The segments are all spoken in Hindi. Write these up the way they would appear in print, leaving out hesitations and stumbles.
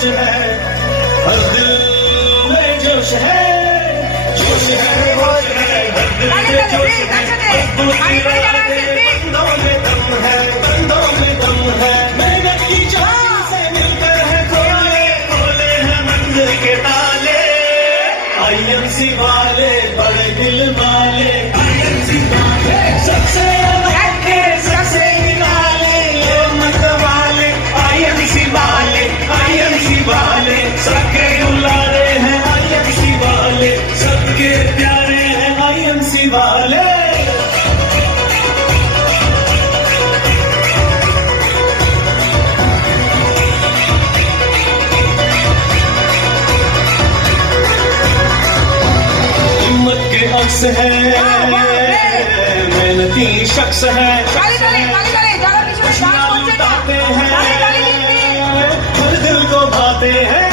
जोश है, हर दिल में जोश है, जोश है, होश है, हर दिल में जोश है, मजबूती रातें, बंदों में दम है, बंदों में दम है, मेहनत की चाबी से मिलकर है खोले, खोले हैं मंदिर के ताले, आईएमसी वाले बड़े दिल वाले, आईएमसी वाले सबसे अनोखे, सबसे निराले, ये मत वाले, आईएमसी वाले, आईएमसी वाले, सबके दुलारे हैं आईएमसी वाले, सबके प्यारे हैं आईएमसी वाले। हिम्मत के अक्स है, मेहनती शख्स है, खुशियाँ लुटाते हैं, हर दिल को भाते हैं।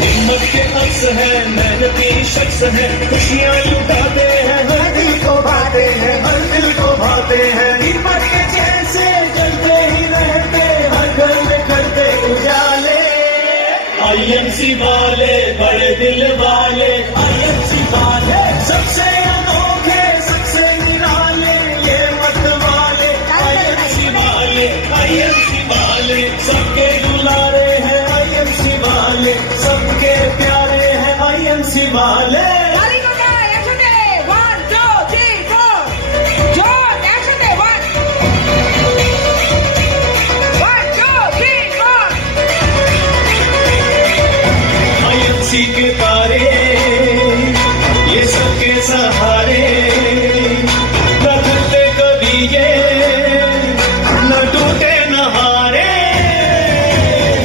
हिम्मत के अक्स है, मेहनती शख्स है, खुशियाँ लुटाते हैं, हर दिल को भाते हैं, हर दिल को भाते हैं। हिम्मत के जैसे चलते ही रहते, हर घर में करते उजाले, आईएमसी वाले बड़े दिल वाले, आईएमसी वाले सबसे अनोखे, सबसे निराले, ये मत वाले, आईएमसी वाले, आईएमसी वाले, सबके दुलारे हैं आईएमसी वाले, सबके प्यारे हैं आईएमसी वाले। आईएमसी के तारे ये सबके सहारे, न टूटे कभी ये, न टूटे न हारे,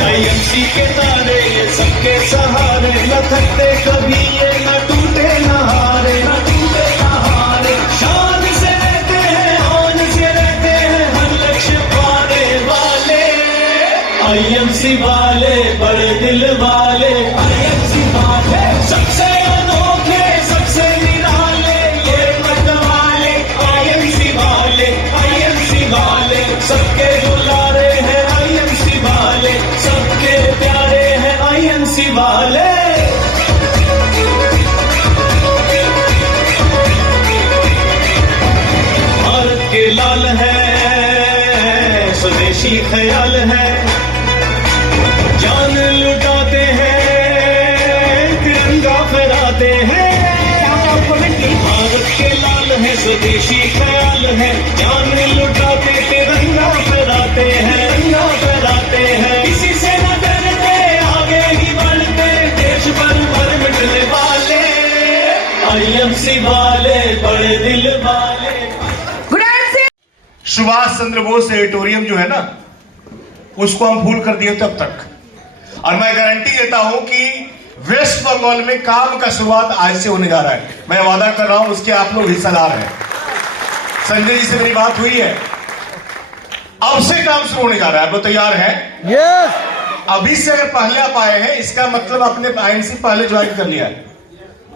आईएमसी के तारे ये सबके सहारे, न थकते कभी ये, न टूटे न हारे, न टूटे न हारे, शान से रहते हैं, आन से रहते हैं, हर लक्ष्य पाने वाले, आईएमसी वाले बड़े दिल वाले, आईएमसी वाले सबसे अनोखे, सबसे निराले, ये मत वाले, आईएमसी वाले, आईएमसी वाले, सबके दुलारे हैं आईएमसी वाले, सबके प्यारे हैं आईएमसी वाले। भारत के लाल है, स्वदेशी ख्याल है, जान लुटाते हैं, तिरंगा फहराते हैं, भारत के लाल है, स्वदेशी ख्याल है, जान लुटाते, तिरंगा फहराते हैं, तिरंगा फहराते हैं, किसी से न डरते, आगे ही बढ़ते, देश पर मिटने वाले, आईएमसी वाले बड़े दिल वाले। सुभाष चंद्र बोस एडिटोरियम जो है ना, उसको हम भूल कर दिए तब तक, और मैं गारंटी देता हूं कि वेस्ट बंगाल में काम का शुरुआत आज से होने जा रहा है। मैं वादा कर रहा हूं, उसके आप लोग हिस्सेदार हैं। संजय जी से मेरी बात हुई है, अब से काम शुरू होने जा रहा है। आप लोग तैयार हैं? यस। अभी से अगर पहले आप आए हैं, इसका मतलब आपने आईएमसी पहले ज्वाइन कर लिया है।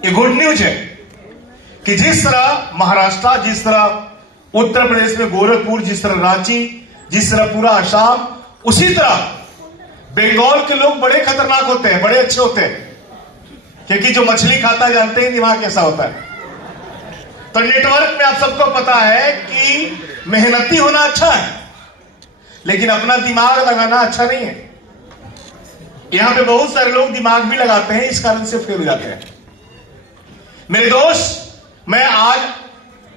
ये गुड न्यूज है कि जिस तरह महाराष्ट्र, जिस तरह उत्तर प्रदेश में गोरखपुर, जिस तरह रांची, जिस तरह पूरा आसाम, उसी तरह बंगाल के लोग बड़े खतरनाक होते हैं, बड़े अच्छे होते हैं, क्योंकि जो मछली खाता जानते हैं दिमाग कैसा होता है। तो नेटवर्क में आप सबको पता है कि मेहनती होना अच्छा है, लेकिन अपना दिमाग लगाना अच्छा नहीं है। यहां पे बहुत सारे लोग दिमाग भी लगाते हैं, इस कारण से फेल हो जाते हैं। मेरे दोस्त, मैं आज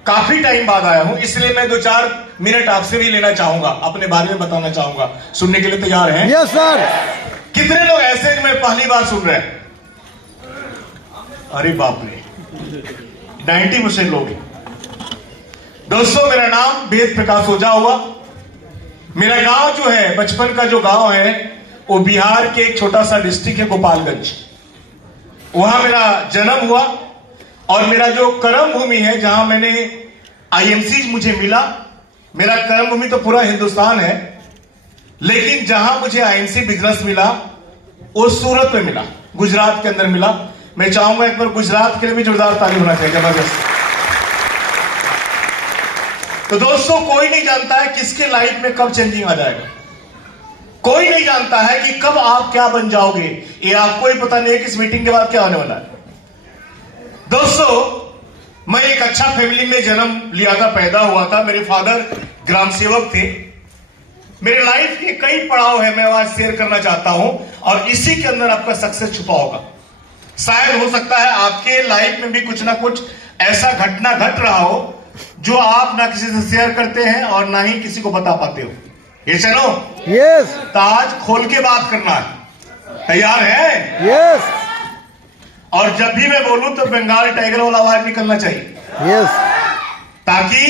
काफी टाइम बाद आया हूं, इसलिए मैं 2-4 मिनट आपसे भी लेना चाहूंगा, अपने बारे में बताना चाहूंगा। सुनने के लिए तैयार हैं? Yes sir. कितने लोग ऐसे हैं जो मैं पहली बार सुन रहे हैं? अरे बाप रे, 90% लोग हैं। दोस्तों, मेरा नाम वेद प्रकाश ओझा हुआ। मेरा गांव जो है, बचपन का जो गांव है, वो बिहार के एक छोटा सा डिस्ट्रिक्ट है, गोपालगंज। वहां मेरा जन्म हुआ, और मेरा जो कर्म भूमि है, जहां मैंने आईएमसी मुझे मिला, मेरा कर्म भूमि तो पूरा हिंदुस्तान है, लेकिन जहां मुझे आईएमसी बिजनेस मिला वो सूरत में मिला, गुजरात के अंदर मिला। मैं चाहूंगा एक बार गुजरात के लिए भी जोरदार ताली होना चाहिए, जबरदस्त। तो दोस्तों, कोई नहीं जानता है किसके लाइफ में कब चेंजिंग आ जाएगा। कोई नहीं जानता है कि कब आप क्या बन जाओगे, ये आपको ही पता नहीं है कि इस मीटिंग के बाद क्या होने वाला है। दोस्तों, मैं एक अच्छा फैमिली में जन्म लिया था, पैदा हुआ था। मेरे फादर ग्राम सेवक थे। मेरे लाइफ के कई पड़ाव है, मैं आज शेयर करना चाहता हूं, और इसी के अंदर आपका सक्सेस छुपा होगा। शायद हो सकता है आपके लाइफ में भी कुछ ना कुछ ऐसा घटना घट रहा हो जो आप ना किसी से शेयर करते हैं और ना ही किसी को बता पाते हो। ये चलो यस तो आज खोल के बात करना है। तैयार है? यस और जब भी मैं बोलूं तो बंगाल टाइगर वाला आवाज निकलना चाहिए, यस ताकि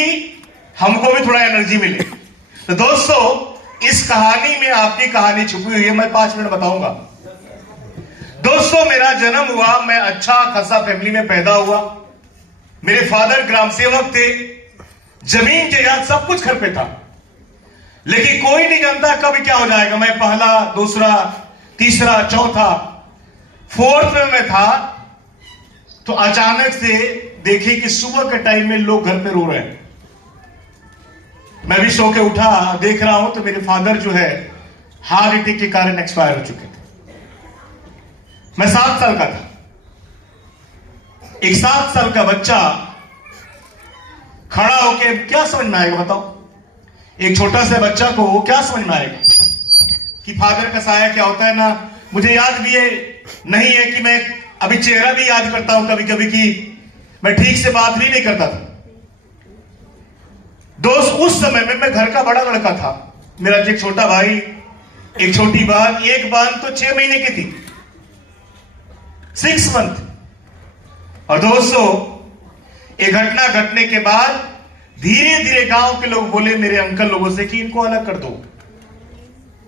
हमको भी थोड़ा एनर्जी मिले। तो दोस्तों, इस कहानी में आपकी कहानी छुपी हुई है, मैं 5 मिनट बताऊंगा। दोस्तों, मेरा जन्म हुआ, मैं अच्छा खासा फैमिली में पैदा हुआ। मेरे फादर ग्राम सेवक थे, जमीन जायदाद सब कुछ घर पे था, लेकिन कोई नहीं जानता कब क्या हो जाएगा। मैं पहला, दूसरा, तीसरा, चौथा, 4th में मैं था, तो अचानक से देखिए कि सुबह के टाइम में लोग घर पे रो रहे हैं। मैं भी सो के उठा, देख रहा हूं तो मेरे फादर जो है हार्ट अटैक के कारण एक्सपायर हो चुके थे। मैं 7 साल का था। एक 7 साल का बच्चा खड़ा होके क्या समझ में आएगा बताओ? एक छोटा सा बच्चा को क्या समझ में आएगा कि फादर का साया क्या होता है ना? मुझे याद भी है नहीं है कि मैं अभी चेहरा भी याद करता हूं कभी कभी कि मैं ठीक से बात भी नहीं करता था। दोस्त, उस समय में मैं घर का बड़ा लड़का था। मेरा एक छोटा भाई, एक छोटी बहन, एक बहन तो 6 महीने की थी, 6 मंथ। और दोस्तों, एक घटना घटने के बाद धीरे धीरे गांव के लोग बोले मेरे अंकल लोगों से कि इनको अलग कर दो।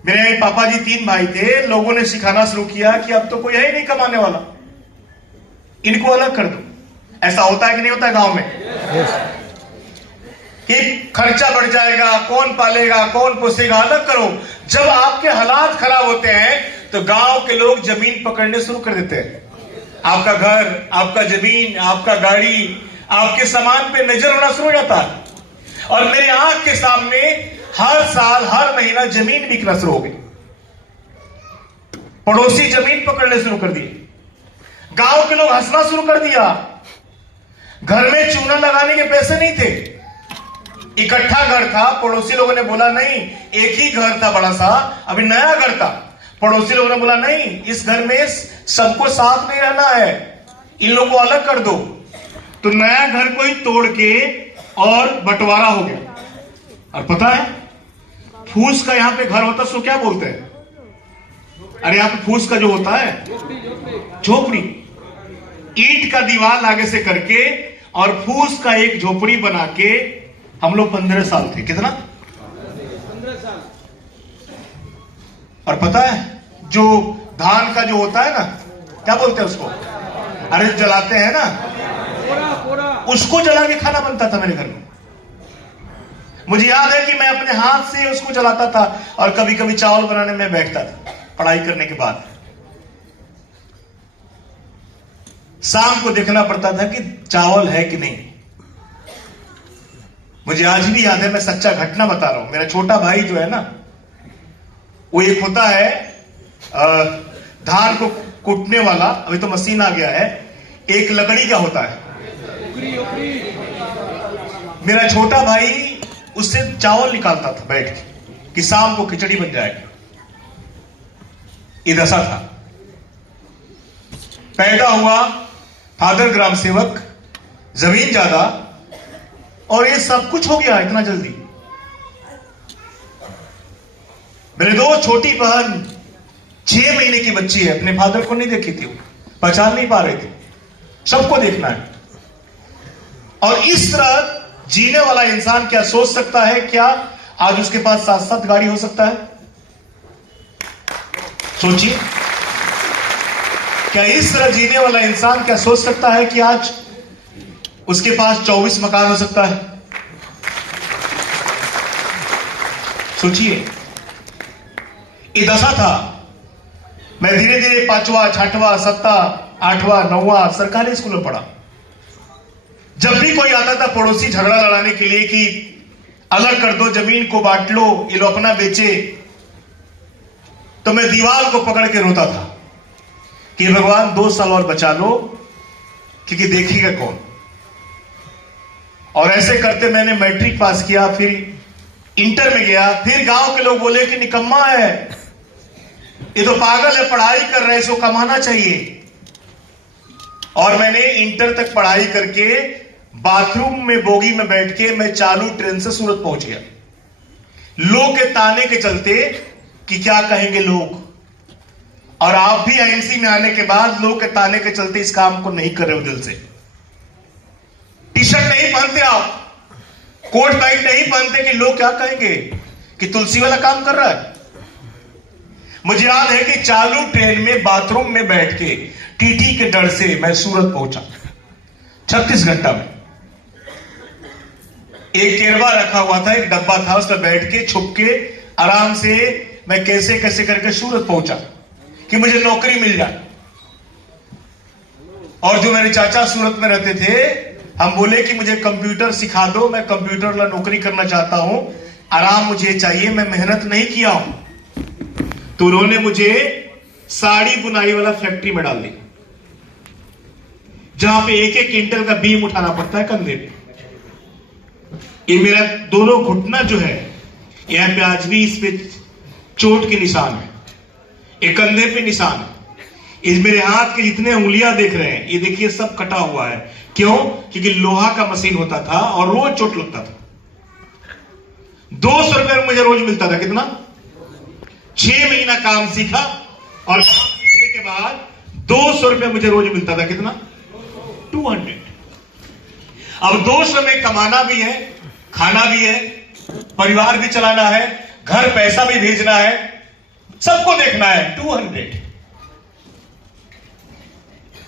मेरे पापा जी 3 भाई थे। लोगों ने सिखाना शुरू किया कि अब तो कोई है ही नहीं कमाने वाला, इनको अलग कर दो। ऐसा होता है कि नहीं होता है गांव में? कि खर्चा बढ़ जाएगा, कौन पालेगा, कौन पोसेगा, अलग करो। जब आपके हालात खराब होते हैं तो गांव के लोग जमीन पकड़ने शुरू कर देते हैं। आपका घर, आपका जमीन, आपका गाड़ी, आपके सामान पे नजर होना शुरू हो जाता है। और मेरे आंख के सामने हर साल, हर महीना जमीन बिकना शुरू हो गई। पड़ोसी जमीन पकड़ने शुरू कर दिए। गांव के लोग हंसना शुरू कर दिया। घर में चूना लगाने के पैसे नहीं थे, इकट्ठा घर था। पड़ोसी लोगों ने बोला नहीं, एक ही घर था बड़ा सा, अभी नया घर था। पड़ोसी लोगों ने बोला नहीं, इस घर में सबको साथ में रहना है, इन लोगों को अलग कर दो। तो नया घर को ही तोड़ के और बंटवारा हो गया। और पता है, फूस का यहां पे घर होता है, सो क्या बोलते हैं? अरे यहां पे फूस का जो होता है झोपड़ी, ईंट का दीवार आगे से करके और फूस का एक झोपड़ी बना के हम लोग 15 साल थे। कितना? 15 साल। और पता है, जो धान का जो होता है ना, क्या बोलते हैं उसको? अरे जलाते हैं ना, उसको जला के खाना बनता था मेरे घर में। मुझे याद है कि मैं अपने हाथ से उसको जलाता था और कभी कभी चावल बनाने में बैठता था पढ़ाई करने के बाद। शाम को देखना पड़ता था कि चावल है कि नहीं। मुझे आज भी याद है, मैं सच्चा घटना बता रहा हूं। मेरा छोटा भाई जो है ना, वो एक होता है धान को कूटने वाला, अभी तो मशीन आ गया है, एक लकड़ी का होता है। मेरा छोटा भाई उससे चावल निकालता था बैठ के कि शाम को खिचड़ी बन जाएगी। ये दशा था। पैदा हुआ, फादर ग्राम सेवक, जमीन ज्यादा, और ये सब कुछ हो गया इतना जल्दी। मेरे 2 छोटी बहन 6 महीने की बच्ची है, अपने फादर को नहीं देखी थी, पहचान नहीं पा रहे थे। सबको देखना है। और इस तरह जीने वाला इंसान क्या सोच सकता है? क्या आज उसके पास 7-7 गाड़ी हो सकता है? सोचिए, क्या इस तरह जीने वाला इंसान क्या सोच सकता है कि आज उसके पास 24 मकान हो सकता है? सोचिए, ये दशा था। मैं धीरे धीरे 5वां, 6वां, 7वां, 8वां, 9वां सरकारी स्कूल में पढ़ा। जब भी कोई आता था पड़ोसी झगड़ा लड़ाने के लिए कि अलग कर दो, जमीन को बांट लो, ये लो अपना बेचे, तो मैं दीवार को पकड़ के रोता था कि भगवान 2 साल और बचा लो, क्योंकि देखेगा कौन। और ऐसे करते मैंने मैट्रिक पास किया, फिर इंटर में गया। फिर गांव के लोग बोले कि निकम्मा है, ये तो पागल है, पढ़ाई कर रहे, इसको कमाना चाहिए। और मैंने इंटर तक पढ़ाई करके बाथरूम में बोगी में बैठ के मैं चालू ट्रेन से सूरत पहुंच गया, लोग के ताने के चलते कि क्या कहेंगे लोग। और आप भी आईएनसी में आने के बाद लोग के ताने के चलते इस काम को नहीं कर रहे हो दिल से। टी शर्ट नहीं पहनते आप, कोट पैंट नहीं पहनते कि लोग क्या कहेंगे कि तुलसी वाला काम कर रहा है। मुझे याद है कि चालू ट्रेन में बाथरूम में बैठ के टीटी के डर से मैं सूरत पहुंचा 36 घंटा में। एक केरवा रखा हुआ था, एक डब्बा था, उस पर बैठ के छुप के आराम से मैं कैसे कैसे करके सूरत पहुंचा कि मुझे नौकरी मिल जाए। और जो मेरे चाचा सूरत में रहते थे, हम बोले कि मुझे कंप्यूटर सिखा दो, मैं कंप्यूटर वाला नौकरी करना चाहता हूं, आराम मुझे चाहिए, मैं मेहनत नहीं किया हूं। तो उन्होंने मुझे साड़ी बुनाई वाला फैक्ट्री में डाल दिया, जहां पे 1-1 क्विंटल का बीम उठाना पड़ता है कंधे पे। ये मेरा दोनों घुटना जो है, यहां पे आज भी इस पे चोट के निशान है, एक कंधे पे निशान है। इस मेरे हाथ के जितने उंगलियां देख रहे हैं, ये देखिए सब कटा हुआ है। क्यों? क्योंकि लोहा का मशीन होता था और रोज चोट लगता था। 200 रुपए मुझे रोज मिलता था। कितना? 6 महीना काम सीखा और काम सीखने के बाद 200 रुपए मुझे रोज मिलता था। कितना? 200। अब 200 में कमाना भी है, खाना भी है, परिवार भी चलाना है, घर पैसा भी भेजना है, सबको देखना है। 200।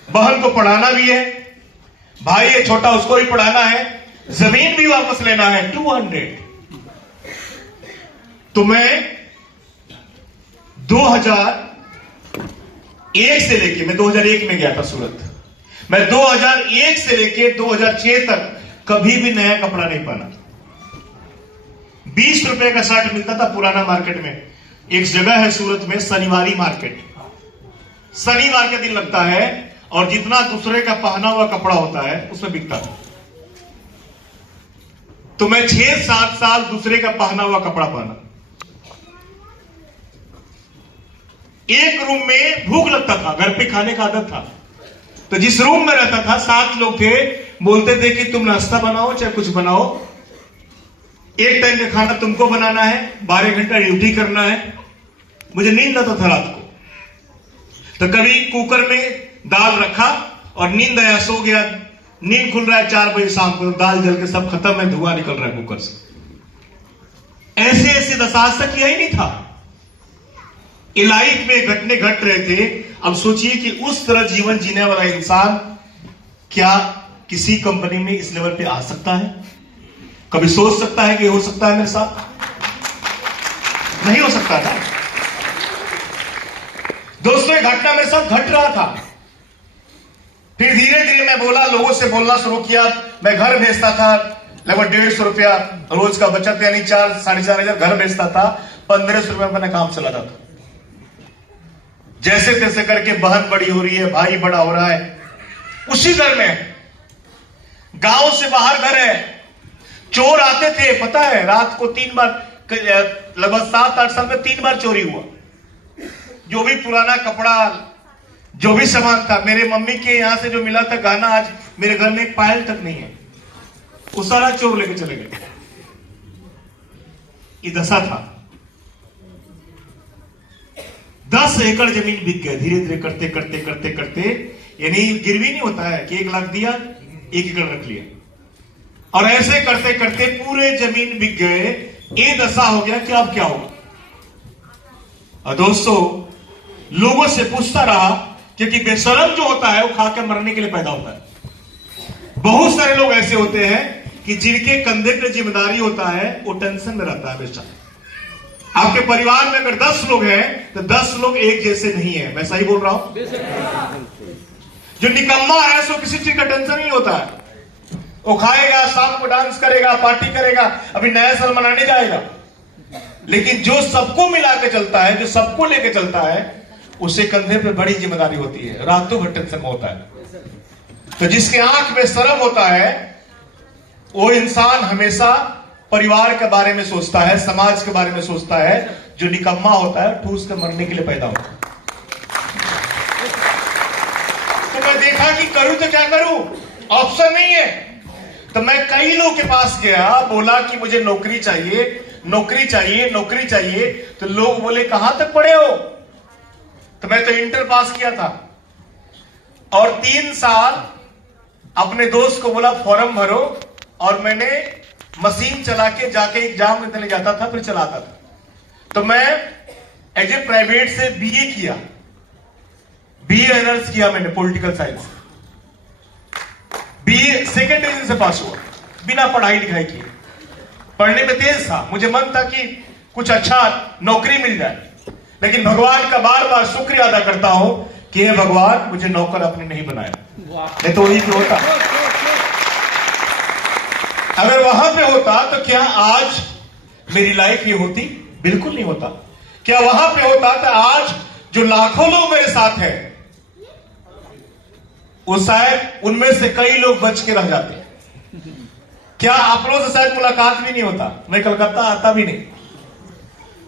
बहन को पढ़ाना भी है, भाई है छोटा उसको भी पढ़ाना है, जमीन भी वापस लेना है। 200। तो मैं 2001 से लेके, मैं 2001 में गया था सूरत, मैं 2001 से लेके 2006 तक कभी भी नया कपड़ा नहीं पहना। 20 रुपए का शर्ट मिलता था पुराना मार्केट में। एक जगह है सूरत में शनिवारी मार्केट, शनिवार के दिन लगता है, और जितना दूसरे का पहना हुआ कपड़ा होता है उसमें बिकता था। तो मैं 6-7 साल दूसरे का पहना हुआ कपड़ा पहना। एक रूम में भूख लगता था, घर पे खाने का आदत था, तो जिस रूम में रहता था 7 लोग थे, बोलते थे कि तुम नाश्ता बनाओ चाहे कुछ बनाओ, एक टाइम का खाना तुमको बनाना है, 12 घंटा ड्यूटी करना है। मुझे नींद आता था रात को, तो कभी कुकर में दाल रखा और नींद आया, सो गया। नींद खुल रहा है 4 बजे शाम को, दाल जल के सब खत्म है, धुआं निकल रहा है कुकर से। ऐसे ऐसे दशा तक किया ही नहीं था। ये लाइफ में घटने घट रहे थे। अब सोचिए कि उस तरह जीवन जीने वाला इंसान क्या किसी कंपनी में इस लेवल पे आ सकता है? कभी सोच सकता है कि हो सकता है मेरे साथ? नहीं हो सकता था। दोस्तों, ये घटना मेरे साथ घट रहा था। फिर धीरे धीरे मैं बोला, लोगों से बोलना शुरू किया। मैं घर भेजता था लगभग 150 रुपया रोज का बचत, यानी 4-4.5 हजार घर भेजता था। 1500 रुपया मैंने काम चलाता था। जैसे तैसे करके बहन बड़ी हो रही है, भाई बड़ा हो रहा है, उसी घर में। गांव से बाहर घर है, चोर आते थे, पता है, रात को 3 बार, लगभग 7-8 साल में 3 बार चोरी हुआ। जो भी पुराना कपड़ा, जो भी सामान था, मेरे मम्मी के यहां से जो मिला था गहना, आज मेरे घर में एक पायल तक नहीं है, वो सारा चोर लेके चले गए। ये दशा था। 10 एकड़ जमीन बिक गए धीरे धीरे करते करते करते करते। यानी गिरवी नहीं होता है कि 1 लाख दिया, 1 एकड़ रख लिया, और ऐसे करते करते पूरे जमीन बिक गए। ये दशा हो गया कि अब क्या होगा। और दोस्तों, लोगों से पूछता रहा, क्योंकि बेशरम जो होता है वो खा के मरने के लिए पैदा होता है। बहुत सारे लोग ऐसे होते हैं कि जिनके कंधे पे जिम्मेदारी होता है, वो टेंशन में रहता है हमेशा। आपके परिवार में अगर 10 लोग हैं तो 10 लोग एक जैसे नहीं है। मैं सही बोल रहा हूं? जो निकम्मा है सो किसी चीज का टेंशन नहीं होता है। वो खाएगा, शाम को डांस करेगा, पार्टी करेगा, अभी नया साल मनाने जाएगा, लेकिन जो सबको मिला के चलता है, जो सबको लेके चलता है, उसे कंधे पे बड़ी जिम्मेदारी होती है, रातों भर टेंशन में होता है। तो जिसके आंख में शर्म होता है, वो इंसान हमेशा परिवार के बारे में सोचता है, समाज के बारे में सोचता है। जो निकम्मा होता है ठूस के मरने के लिए पैदा होता है। तो मैं देखा कि करूं तो क्या करूं, ऑप्शन नहीं है। तो मैं कई लोगों के पास गया, बोला कि मुझे नौकरी चाहिए, नौकरी चाहिए, नौकरी चाहिए। तो लोग बोले कहां तक पढ़े हो? तो मैं तो इंटर पास किया था। और 3 साल अपने दोस्त को बोला फॉर्म भरो, और मैंने मशीन चला के जाके एग्जाम देने जाता था, फिर चलाता था। तो मैं एज ए प्राइवेट से बीए किया, बीए ऑनर्स किया मैंने political science. BA second division से पास हुआ, बिना पढ़ाई लिखाई किए। पढ़ने में तेज था, मुझे मन था कि कुछ अच्छा नौकरी मिल जाए। लेकिन भगवान का बार बार शुक्रिया अदा करता हूं कि हे भगवान, मुझे नौकर आपने नहीं बनाया, नहीं तो वही पे होता। अगर वहां पे होता तो क्या आज मेरी लाइफ ये होती? बिल्कुल नहीं होता। क्या वहां पे होता तो आज जो लाखों लोग मेरे साथ हैं, वो शायद उनमें से कई लोग बच के रह जाते। क्या आप लोगों से शायद मुलाकात भी नहीं होता, मैं कलकत्ता आता भी नहीं।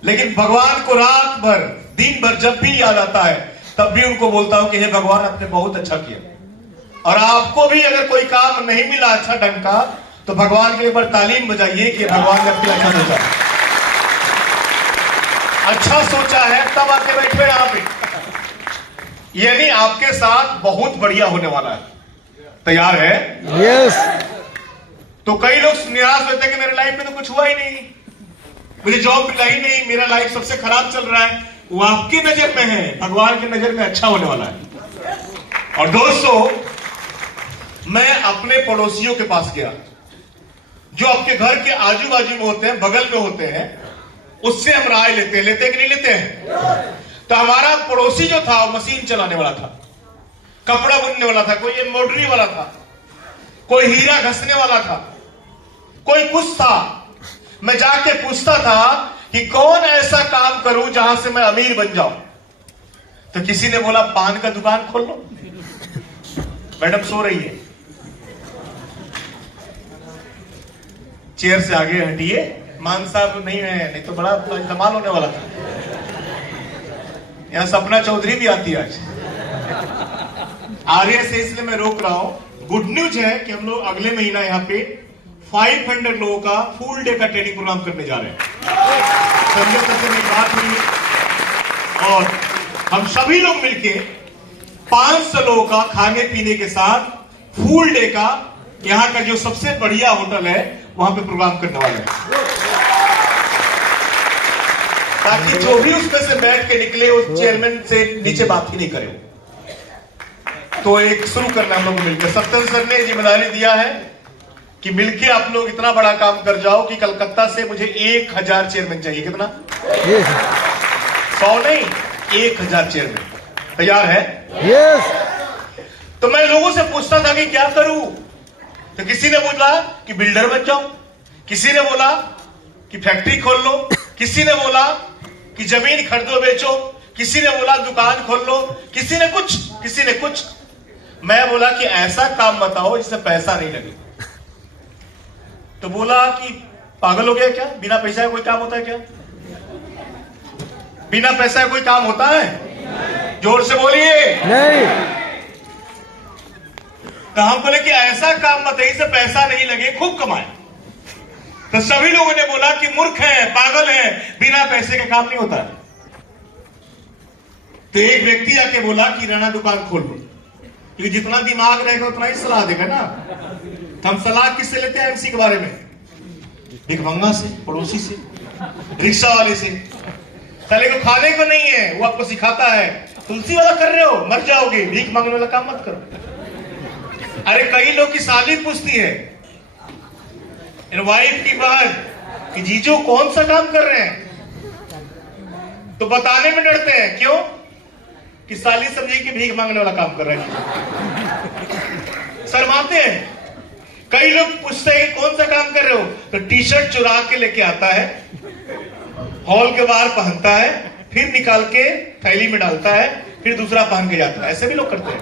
लेकिन भगवान को रात भर दिन भर जब भी याद आता है, तब भी उनको बोलता हूं कि हे भगवान, आपने बहुत अच्छा किया। और आपको भी अगर कोई काम नहीं मिला अच्छा ढंग का, तो भगवान के लिए एक बार तालीम बजाइए कि भगवान ने आपके अच्छा सोचा, अच्छा सोचा है, तब आके बैठे यहां पे। यानी आपके साथ बहुत बढ़िया होने वाला है। तैयार है? यस। तो कई लोग निराश होते हैं कि मेरे लाइफ में तो कुछ हुआ ही नहीं, मुझे जॉब मिला ही नहीं, मेरा लाइफ सबसे खराब चल रहा है। वो आपकी नजर में है, भगवान की नजर में अच्छा होने वाला है। और दोस्तों, मैं अपने पड़ोसियों के पास गया, जो आपके घर के आजू बाजू में होते हैं, बगल में होते हैं, उससे हम राय लेते हैं कि नहीं लेते हैं? तो हमारा पड़ोसी जो था, वो मशीन चलाने वाला था, कपड़ा बुनने वाला था, कोई एम्ब्रॉयडरी वाला था, कोई हीरा घसने वाला था, कोई कुछ था। मैं जाके पूछता था कि कौन ऐसा काम करूं जहां से मैं अमीर बन जाऊं? तो किसी ने बोला पान का दुकान खोल लो। मैडम सो रही है, चेयर से आगे हटिए, मान साहब नहीं है, नहीं तो बड़ा धमाल होने वाला था। यहां सपना चौधरी भी आती है आज। आर्य से इसलिए मैं रोक रहा हूं। गुड न्यूज है कि हम लोग अगले महीना यहाँ पे 500 लोगों का फुल डे का ट्रेनिंग प्रोग्राम करने जा रहे हैं। संजय सर से मेरी बात हुई और हम सभी लोग मिलके 500 लोगों का खाने पीने के साथ फुल डे का, यहाँ का जो सबसे बढ़िया होटल है, वहां पे प्रोग्राम करने वाले हैं, ताकि जो भी उसमें से बैठ के निकले उस चेयरमैन से नीचे बात ही नहीं करे। तो एक शुरू करना हम लोग मिलकर, सत्येंद्र सर ने जिम्मेदारी दिया है कि मिलके आप लोग इतना बड़ा काम कर जाओ कि कलकत्ता से मुझे 1000 चेयरमैन चाहिए। कितना? 100 नहीं, 1000 चेयरमैन। तैयार है? यस। तो मैं लोगों से पूछता था कि क्या करूं? तो किसी ने बोला कि बिल्डर बन जाओ, किसी ने बोला कि फैक्ट्री खोल लो, किसी ने बोला कि जमीन खरीदो बेचो, किसी ने बोला दुकान खोल लो, किसी ने कुछ, किसी ने कुछ। मैं बोला कि ऐसा काम बताओ जिससे पैसा नहीं लगे। तो बोला कि पागल हो गया क्या, बिना पैसा का कोई काम होता है क्या? बिना पैसा का कोई काम होता है? जोर से बोलिए। नहीं। तो हम बोले कि ऐसा काम बताइए जिससे पैसा नहीं लगे, खूब कमाए। तो सभी लोगों ने बोला कि मूर्ख है, पागल है, बिना पैसे का काम नहीं होता। तो एक व्यक्ति आके बोला कि किराना दुकान खोल लो, क्योंकि जितना दिमाग रहेगा उतना ही सलाह देगा ना। तो हम सलाह किससे लेते हैं एमसी के बारे में? भिखमंगा से, पड़ोसी से, रिक्शा वाले से। साले को खाने को नहीं है, वो आपको सिखाता है तुलसी वाला कर रहे हो, मर जाओगे, भीख मांगने वाला काम मत करो। अरे कई लोग की साली पूछती है वाइफ की बहन कि जीजू कौन सा काम कर रहे हैं, तो बताने में डरते हैं। क्यों? कि साली समझे कि भीख मांगने वाला काम कर रहे हैं, शर्माते हैं। कई लोग पूछते हैं कौन सा काम कर रहे हो, तो टी शर्ट चुरा के लेके आता है हॉल के बाहर पहनता है, फिर निकाल के थैली में डालता है, फिर दूसरा पहन के जाता है। ऐसे भी लोग करते हैं।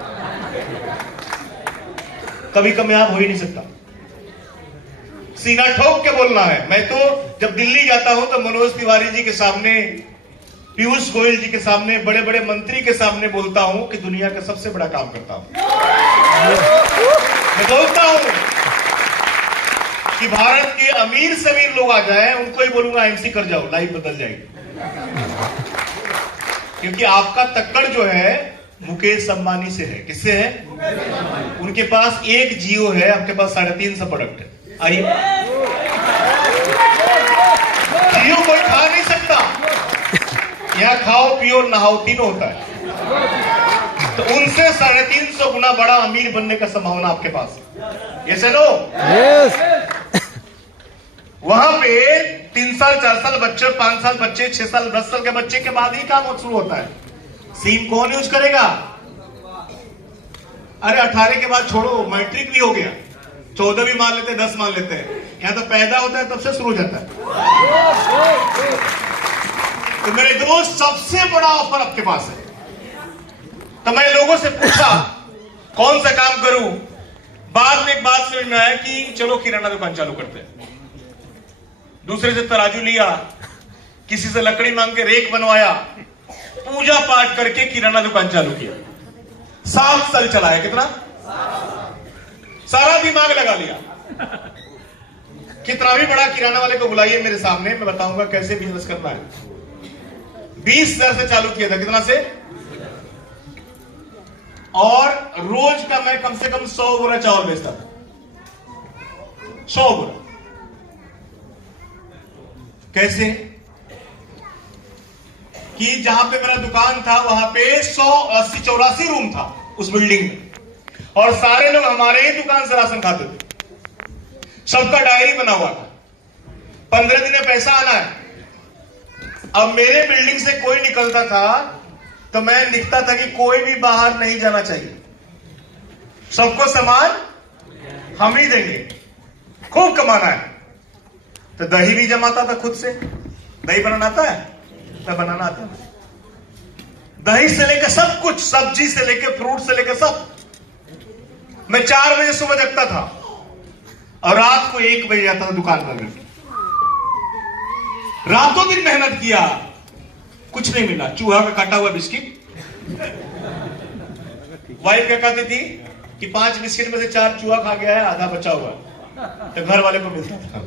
कभी कामयाब हो ही नहीं सकता। सीना ठोक के बोलना है। मैं तो जब दिल्ली जाता हूं तो मनोज तिवारी जी के सामने, पीयूष गोयल जी के सामने, बड़े बड़े मंत्री के सामने बोलता हूं कि दुनिया का सबसे बड़ा काम करता हूं। मैं बोलता हूं कि भारत के अमीर से अमीर लोग आ जाएं, उनको ही बोलूंगा एमसी कर जाओ, लाइफ बदल जाएगी। क्योंकि आपका तक्कड़ जो है मुकेश अंबानी से है। किससे है? उनके पास एक जियो है, आपके पास 350 प्रोडक्ट है। आइए, जियो कोई खा नहीं सकता। यहां खाओ पियो नहाओ तीनों होता है। तो उनसे 350 गुना बड़ा अमीर बनने का संभावना आपके पास है। ये सुनो, वहां पे 3 साल 4 साल बच्चे, 5 साल बच्चे, 6 साल 10 साल के बच्चे के बाद ही काम शुरू होता है। सिम कौन यूज करेगा? अरे 18 के बाद छोड़ो, मैट्रिक भी हो गया, 14 भी मान लेते हैं, 10 मान लेते हैं। यहां तो पैदा होता है तब से शुरू हो जाता है। तो मेरे दोस्त, सबसे बड़ा ऑफर आपके पास है। तो मैं लोगों से पूछा कौन सा काम करूं। बाद में एक बात समझ में आया कि चलो किराना दुकान चालू करते हैं। दूसरे से तराजू लिया, किसी से लकड़ी मांग के रेक बनवाया, पूजा पाठ करके किराना दुकान चालू किया। 7 साल चलाया। कितना? सारा दिमाग लगा लिया। कितना भी बड़ा किराना वाले को बुलाइए मेरे सामने, मैं बताऊंगा कैसे बिजनेस करना है। 20,000 से चालू किया था। कितना से? और रोज का मैं कम से कम 100 बोरा चावल बेचता था। 100 बोरा। कैसे? कि जहां पे मेरा दुकान था वहां पे 180-84 रूम था उस बिल्डिंग में, और सारे लोग हमारे ही दुकान से राशन खाते थे। सबका डायरी बना हुआ था, 15 दिन में पैसा आना है। अब मेरे बिल्डिंग से कोई निकलता था तो मैं लिखता था कि कोई भी बाहर नहीं जाना चाहिए, सबको सामान हम ही देंगे, खूब कमाना है। तो दही भी जमाता था खुद से। दही बनाना आता है? मैं बनाना आता है। दही से लेकर सब कुछ, सब्जी से लेकर फ्रूट से लेकर सब। मैं 4 बजे सुबह जगता था और रात को 1 बजे जाता था दुकान पर। रातों दिन मेहनत किया, कुछ नहीं मिला। चूहा का काटा हुआ बिस्किट। वाइफ क्या कहती थी कि 5 बिस्किट में से 4 चूहा खा गया है, आधा बचा हुआ, तो घर वाले को मिलता था।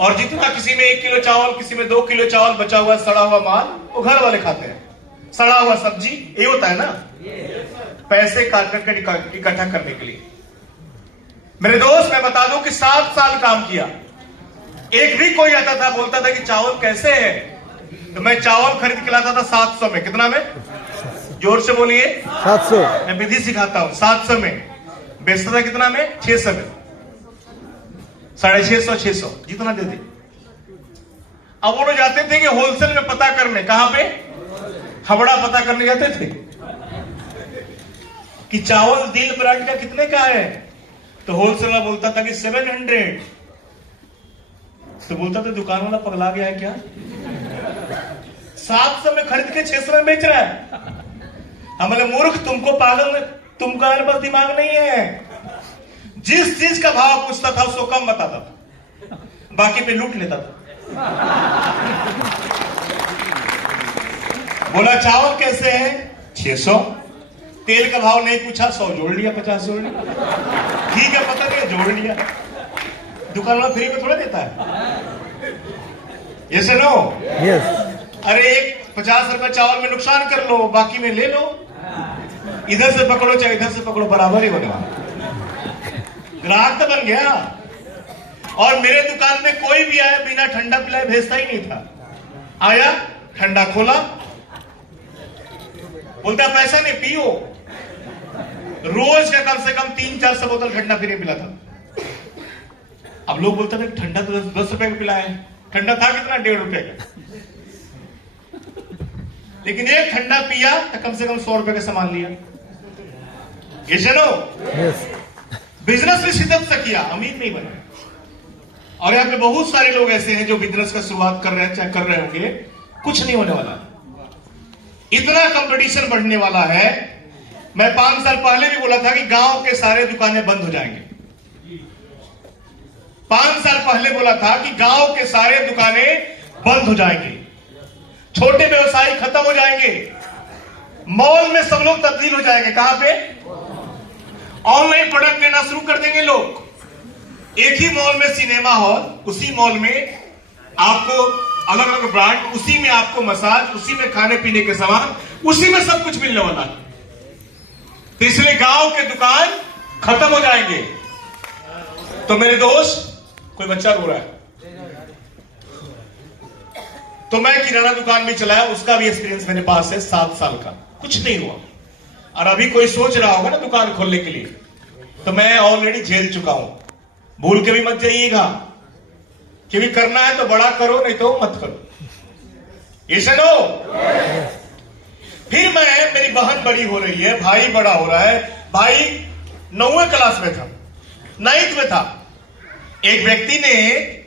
और जितना किसी में 1 किलो चावल, किसी में 2 किलो चावल बचा हुआ, सड़ा हुआ माल, वो घर वाले खाते हैं। सड़ा हुआ सब्जी, ये होता है ना, पैसे काट करके इकट्ठा करने के लिए। मेरे दोस्त, मैं बता दूं कि 7 साल काम किया। एक भी कोई आता था बोलता था कि चावल कैसे है, तो मैं चावल खरीद के लाता था 700 में। कितना में? जोर से बोलिए। 700। मैं विधि सिखाता हूं। 700 में बेचता था। कितना में? 600 में। 650, 600 जितना देते। अब वो लोग जाते थे कि होलसेल में पता करने। कहां पे? हबड़ा पता करने जाते थे कि चावल दिल ब्रांड का कितने का है, तो होलसेलर बोलता था कि 700। तो बोलता था दुकान वाला पगला गया है क्या, 700 में खरीद के 600 में बेच रहा है। हम बोले मूर्ख, तुमको पागल, तुमका मेरे पास दिमाग नहीं है। जिस चीज का भाव पूछता था उसको कम बताता था, बाकी पे लूट लेता था। बोला चावल कैसे है? 600। तेल का भाव नहीं पूछा, 100 जोड़ लिया, 50 जोड़ लिया। ठीक है, पता नहीं, जोड़ लिया। दुकान वाला फ्री में थोड़ा देता है। ये सुनो, अरे एक 50 रुपए चावल में नुकसान कर लो, बाकी में ले लो। इधर से पकड़ो चाहे इधर से पकड़ो, बराबर ही होने वाला। ग्राहक तो बन गया। और मेरे दुकान में कोई भी आया बिना ठंडा पिलाए भेजता ही नहीं था। आया, ठंडा खोला, बोलता पैसा नहीं, पियो। रोज का कम से कम 300-400 बोतल ठंडा पीने पिला था। अब लोग बोलते थे ठंडा तो 10 रुपए का पिलाए। ठंडा था कितना? 1.5 रुपए का। लेकिन एक ठंडा पिया तो कम से कम 100 रुपए का सामान लिया। ये चलो, बिजनेस भी शिद्दत से किया, अमीर नहीं बना। और यहाँ पे बहुत सारे लोग ऐसे हैं जो बिजनेस का शुरुआत कर रहे हैं, चाहे कर रहे होंगे, कुछ नहीं होने वाला। इतना कंपटीशन बढ़ने वाला है। मैं 5 साल पहले भी बोला था कि गांव के सारे दुकानें बंद हो जाएंगे। 5 साल पहले बोला था कि गांव के सारे दुकानें बंद हो जाएंगे, छोटे व्यवसायी खत्म हो जाएंगे, मॉल में सब लोग तब्दील हो जाएंगे। कहां पे? ऑनलाइन प्रोडक्ट लेना शुरू कर देंगे लोग। एक ही मॉल में सिनेमा हॉल, उसी मॉल में आपको अलग अलग ब्रांड, उसी में आपको मसाज, उसी में खाने पीने के सामान, उसी में सब कुछ मिलने वाला है। तो इसलिए गांव के दुकान खत्म हो जाएंगे। तो मेरे दोस्त, कोई बच्चा रो रहा है, तो मैं किराना दुकान भी चलाया, उसका भी एक्सपीरियंस मेरे पास है 7 साल का, कुछ नहीं हुआ। और अभी कोई सोच रहा होगा ना दुकान खोलने के लिए, तो मैं ऑलरेडी झेल चुका हूं। भूल के भी मत जाइएगा, क्योंकि करना है तो बड़ा करो, नहीं तो मत करो। ये सुनो। फिर मेरी बहन बड़ी हो रही है, भाई बड़ा हो रहा है। भाई 9वीं क्लास में था, 9th में था। एक व्यक्ति ने,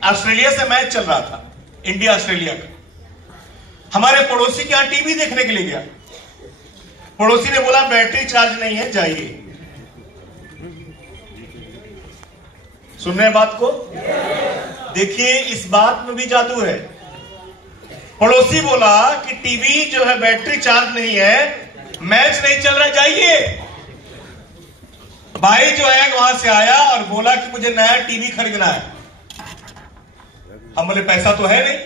ऑस्ट्रेलिया से मैच चल रहा था, इंडिया ऑस्ट्रेलिया का, हमारे पड़ोसी के यहां टीवी देखने के लिए गया। पड़ोसी ने बोला बैटरी चार्ज नहीं है, जाइए। सुन रहे हैं बात को? देखिए, इस बात में भी जादू है। पड़ोसी बोला कि टीवी जो है बैटरी चार्ज नहीं है, मैच नहीं चल रहा, जाइए। भाई जो है वहां से आया और बोला कि मुझे नया टीवी खरीदना है। हम बोले पैसा तो है नहीं,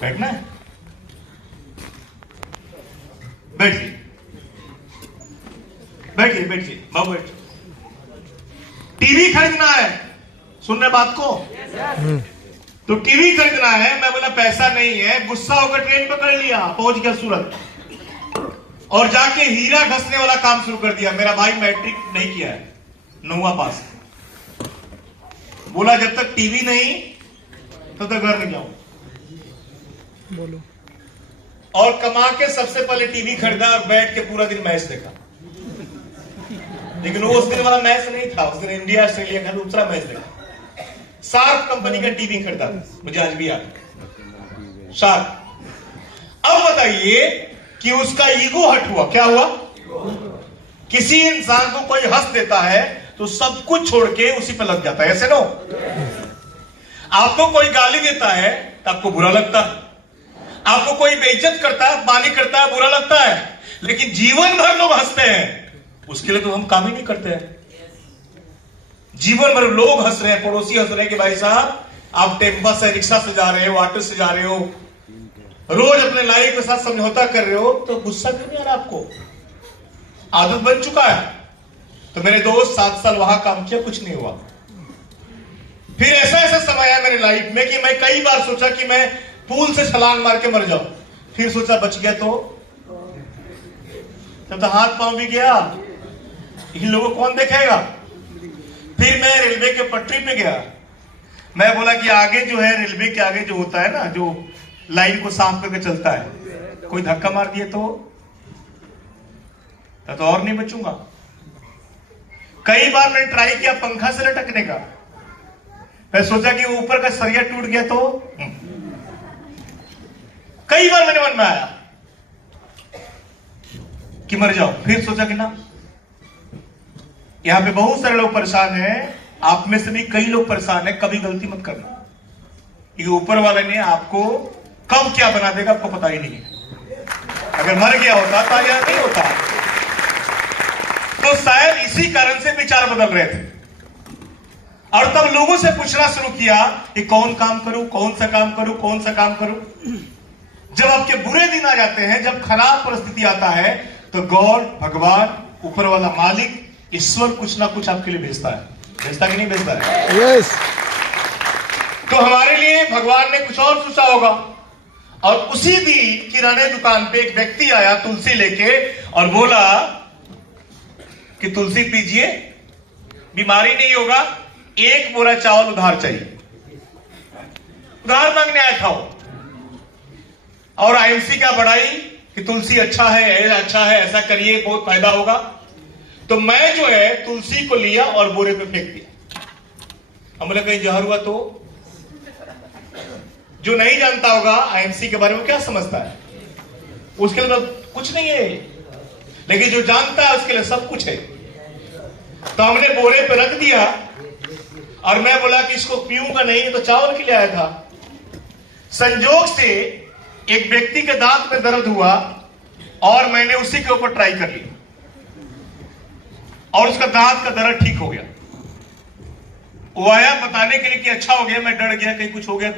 बैठना है, बैठिए बैठिए बैठिए बाबू, बैठ। टीवी खरीदना है, सुन रहे बात को? तो टीवी खरीदना है। मैं बोला पैसा नहीं है। गुस्सा होकर ट्रेन पकड़ लिया, पहुंच गया सूरत, और जाके हीरा घसने वाला काम शुरू कर दिया। मेरा भाई मैट्रिक नहीं किया है, 9वां पास। बोला जब तक टीवी नहीं तब तक घर नहीं जाऊं। बोलो। और कमा के सबसे पहले टीवी खरीदा और बैठ के पूरा दिन मैच देखा। लेकिन वो उस दिन वाला मैच नहीं था, उस दिन इंडिया ऑस्ट्रेलिया का दूसरा मैच देखा। शार्प कंपनी का टीवी खरीदा, मुझे आज भी याद है, शार्प। अब बताइए कि उसका ईगो हट हुआ। क्या हुआ? किसी इंसान को कोई हंस देता है तो सब कुछ छोड़ के उसी पे लग जाता है, ऐसे नो? आपको कोई गाली देता है तो आपको बुरा लगता है, आपको कोई बेइज्जत करता है, अपमानित करता है, बुरा लगता है। लेकिन जीवन भर लोग हंसते हैं, उसके लिए तो हम काम ही नहीं करते हैं। जीवन भर लोग हंस रहे हैं, पड़ोसी हंस रहे हैं कि भाई साहब आप टेम्पो से, रिक्शा से जा रहे हो, ऑटो से जा रहे हो, रोज अपने लाइफ के साथ समझौता कर रहे हो, तो गुस्सा क्यों नहीं आ रहा आपको? आदत बन चुका है। तो मेरे दोस्त 7 साल वहां काम किया, कुछ नहीं हुआ। फिर ऐसा समय आया मेरी लाइफ में कि मैं कई बार सोचा कि मैं पूल से छलांग मार के मर जाऊं। फिर सोचा बच गया तो तब तो हाथ पांव भी गया, इन लोगों को कौन देखेगा। फिर मैं रेलवे के पटरी पे गया। मैं बोला कि आगे जो है, रेलवे के आगे जो होता है ना, जो लाइन को साफ करके चलता है, कोई धक्का मार दिए तो और नहीं बचूंगा। कई बार मैंने ट्राई किया पंखा से लटकने का। मैं सोचा कि ऊपर का सरिया टूट गया तो कई बार मेरे मन में आया कि मर जाओ। फिर सोचा कि ना, यहां पे बहुत सारे लोग परेशान हैं, आप में से भी कई लोग परेशान हैं, कभी गलती मत करना, क्योंकि ऊपर वाले ने आपको कब क्या बना देगा आपको पता ही नहीं है। अगर मर गया होता तो यह नहीं होता। तो शायद इसी कारण से विचार बदल रहे थे, और तब लोगों से पूछना शुरू किया कि कौन काम करूं, कौन सा काम करूं, कौन सा काम करूं। जब आपके बुरे दिन आ जाते हैं, जब खराब परिस्थिति आता है, तो गॉड, भगवान, ऊपर वाला मालिक, ईश्वर कुछ ना कुछ आपके लिए भेजता है। भेजता कि नहीं भेजता है? यस। तो हमारे लिए भगवान ने कुछ और सोचा होगा। और उसी दिन किराने दुकान पे एक व्यक्ति आया तुलसी लेके और बोला कि तुलसी पीजिए, बीमारी नहीं होगा, 1 बोरा चावल उधार चाहिए। उधार मांगने आया था वो। और आईएमसी का बढ़ाई कि तुलसी अच्छा है, ऐसा करिए, बहुत फायदा होगा। तो मैं जो है तुलसी को लिया और बोरे पे फेंक दिया। हम बोले कहीं जहर हुआ तो? जो नहीं जानता होगा आईएमसी के बारे में क्या समझता है, उसके लिए कुछ नहीं है, लेकिन जो जानता है उसके लिए सब कुछ है। तो हमने बोरे पे रख दिया और मैं बोला कि इसको पीऊंगा नहीं, तो चावल के लिए आया था। संजोग से एक व्यक्ति के दांत में दर्द हुआ और मैंने उसी के ऊपर ट्राई कर लिया और उसका दांत का दर्द ठीक हो गया। वो आया बताने के लिए कि अच्छा हो गया, मैं डर गया कहीं कुछ हो गया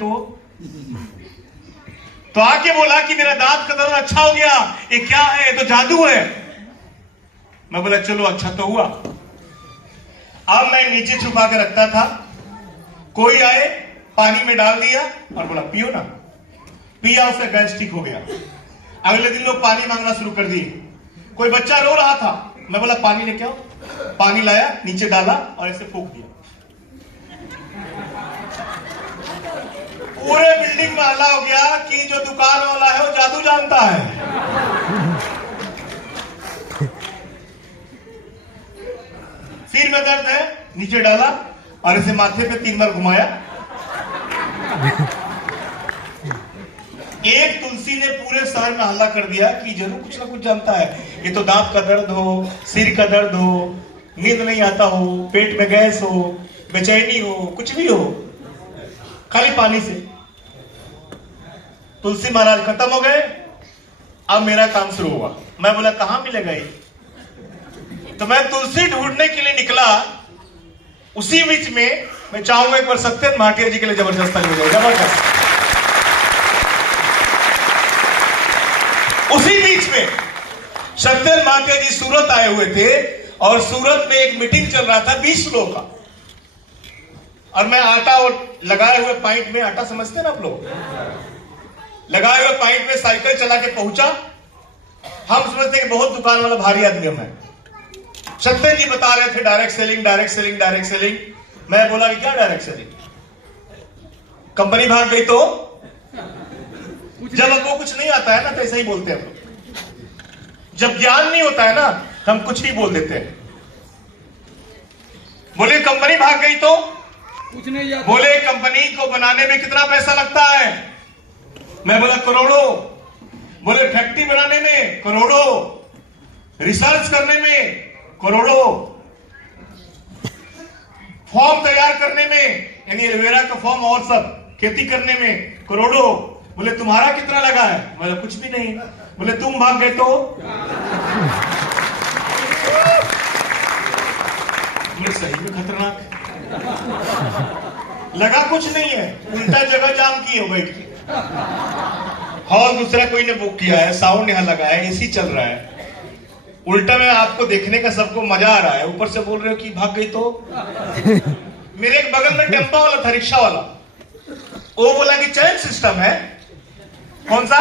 तो आके बोला कि मेरा दांत का दर्द अच्छा हो गया, ये क्या है? ये तो जादू है। मैं बोला चलो अच्छा तो हुआ। अब मैं नीचे छुपा के रखता था, कोई आए पानी में डाल दिया और बोला पियो ना, पिया, उससे गैस ठीक हो गया। अगले दिन लोग पानी मांगना शुरू कर दिए। कोई बच्चा रो रहा था, मैं बोला पानी लेके आओ, पानी लाया, नीचे डाला और ऐसे फूंक दिया। पूरे बिल्डिंग में हल्ला हो गया कि जो दुकान वाला है वो जादू जानता है। सिर में दर्द है, नीचे डाला और इसे माथे पे 3 बार घुमाया। एक तुलसी ने पूरे शहर में हल्ला कर दिया कि जरूर कुछ ना कुछ जानता है। ये तो दांत का दर्द हो, सिर का दर्द हो, नींद नहीं आता हो, पेट में गैस हो, बेचैनी हो, कुछ भी हो, खाली पानी से। तुलसी महाराज खत्म हो गए। अब मेरा काम शुरू हुआ। मैं बोला कहां मिलेगा ये? तो मैं तुलसी ढूंढने के लिए निकला। उसी बीच में मैं चाहूंगा एक बार सत्येंद्र भाटिया जी के लिए जबरदस्त ताली बजाओ, जबरदस्त। उसी बीच में सत्येंद्र भाटिया जी सूरत आए हुए थे और सूरत में एक मीटिंग चल रहा था 20 लोगों का, और मैं आटा और लगाए हुए पाइप में, आटा समझते हैं ना आप लोग, लगाए हुए पाइप में साइकिल चला के पहुंचा। हम समझते कि बहुत दुकान वाला भारी आदमी है। सत्येंद्र जी बता रहे थे direct selling, direct selling, direct selling. मैं बोला कि क्या डायरेक्ट सेलिंग? कंपनी भाग गई तो? जब हमको कुछ नहीं आता है ना तो ऐसा ही बोलते हैं हम लोग। जब ज्ञान नहीं होता है ना हम कुछ ही बोल देते हैं। बोले कंपनी भाग गई तो? कुछ नहीं आता। बोले कंपनी को बनाने में कितना पैसा लगता है? मैं बोला करोड़ों। बोले फैक्ट्री बनाने में करोड़ों, रिसर्च करने में करोड़ों, फॉर्म तैयार करने में, यानी एलोवेरा का फॉर्म और सब खेती करने में करोड़ों। बोले तुम्हारा कितना लगा है? बोले कुछ भी नहीं। बोले तुम भाग गए तो? बोले सही में खतरनाक, लगा कुछ नहीं है, उल्टा जगह जाम की हो बैठ के। हॉल दूसरा कोई ने बुक किया है, साउंड यहां लगा है, एसी चल रहा है, उल्टा में आपको देखने का सबको मजा आ रहा है, ऊपर से बोल रहे हो कि भाग गई तो? मेरे एक बगल में टेम्पो वाला था, रिक्शा वाला, वो बोला कि चैन सिस्टम है। कौन सा?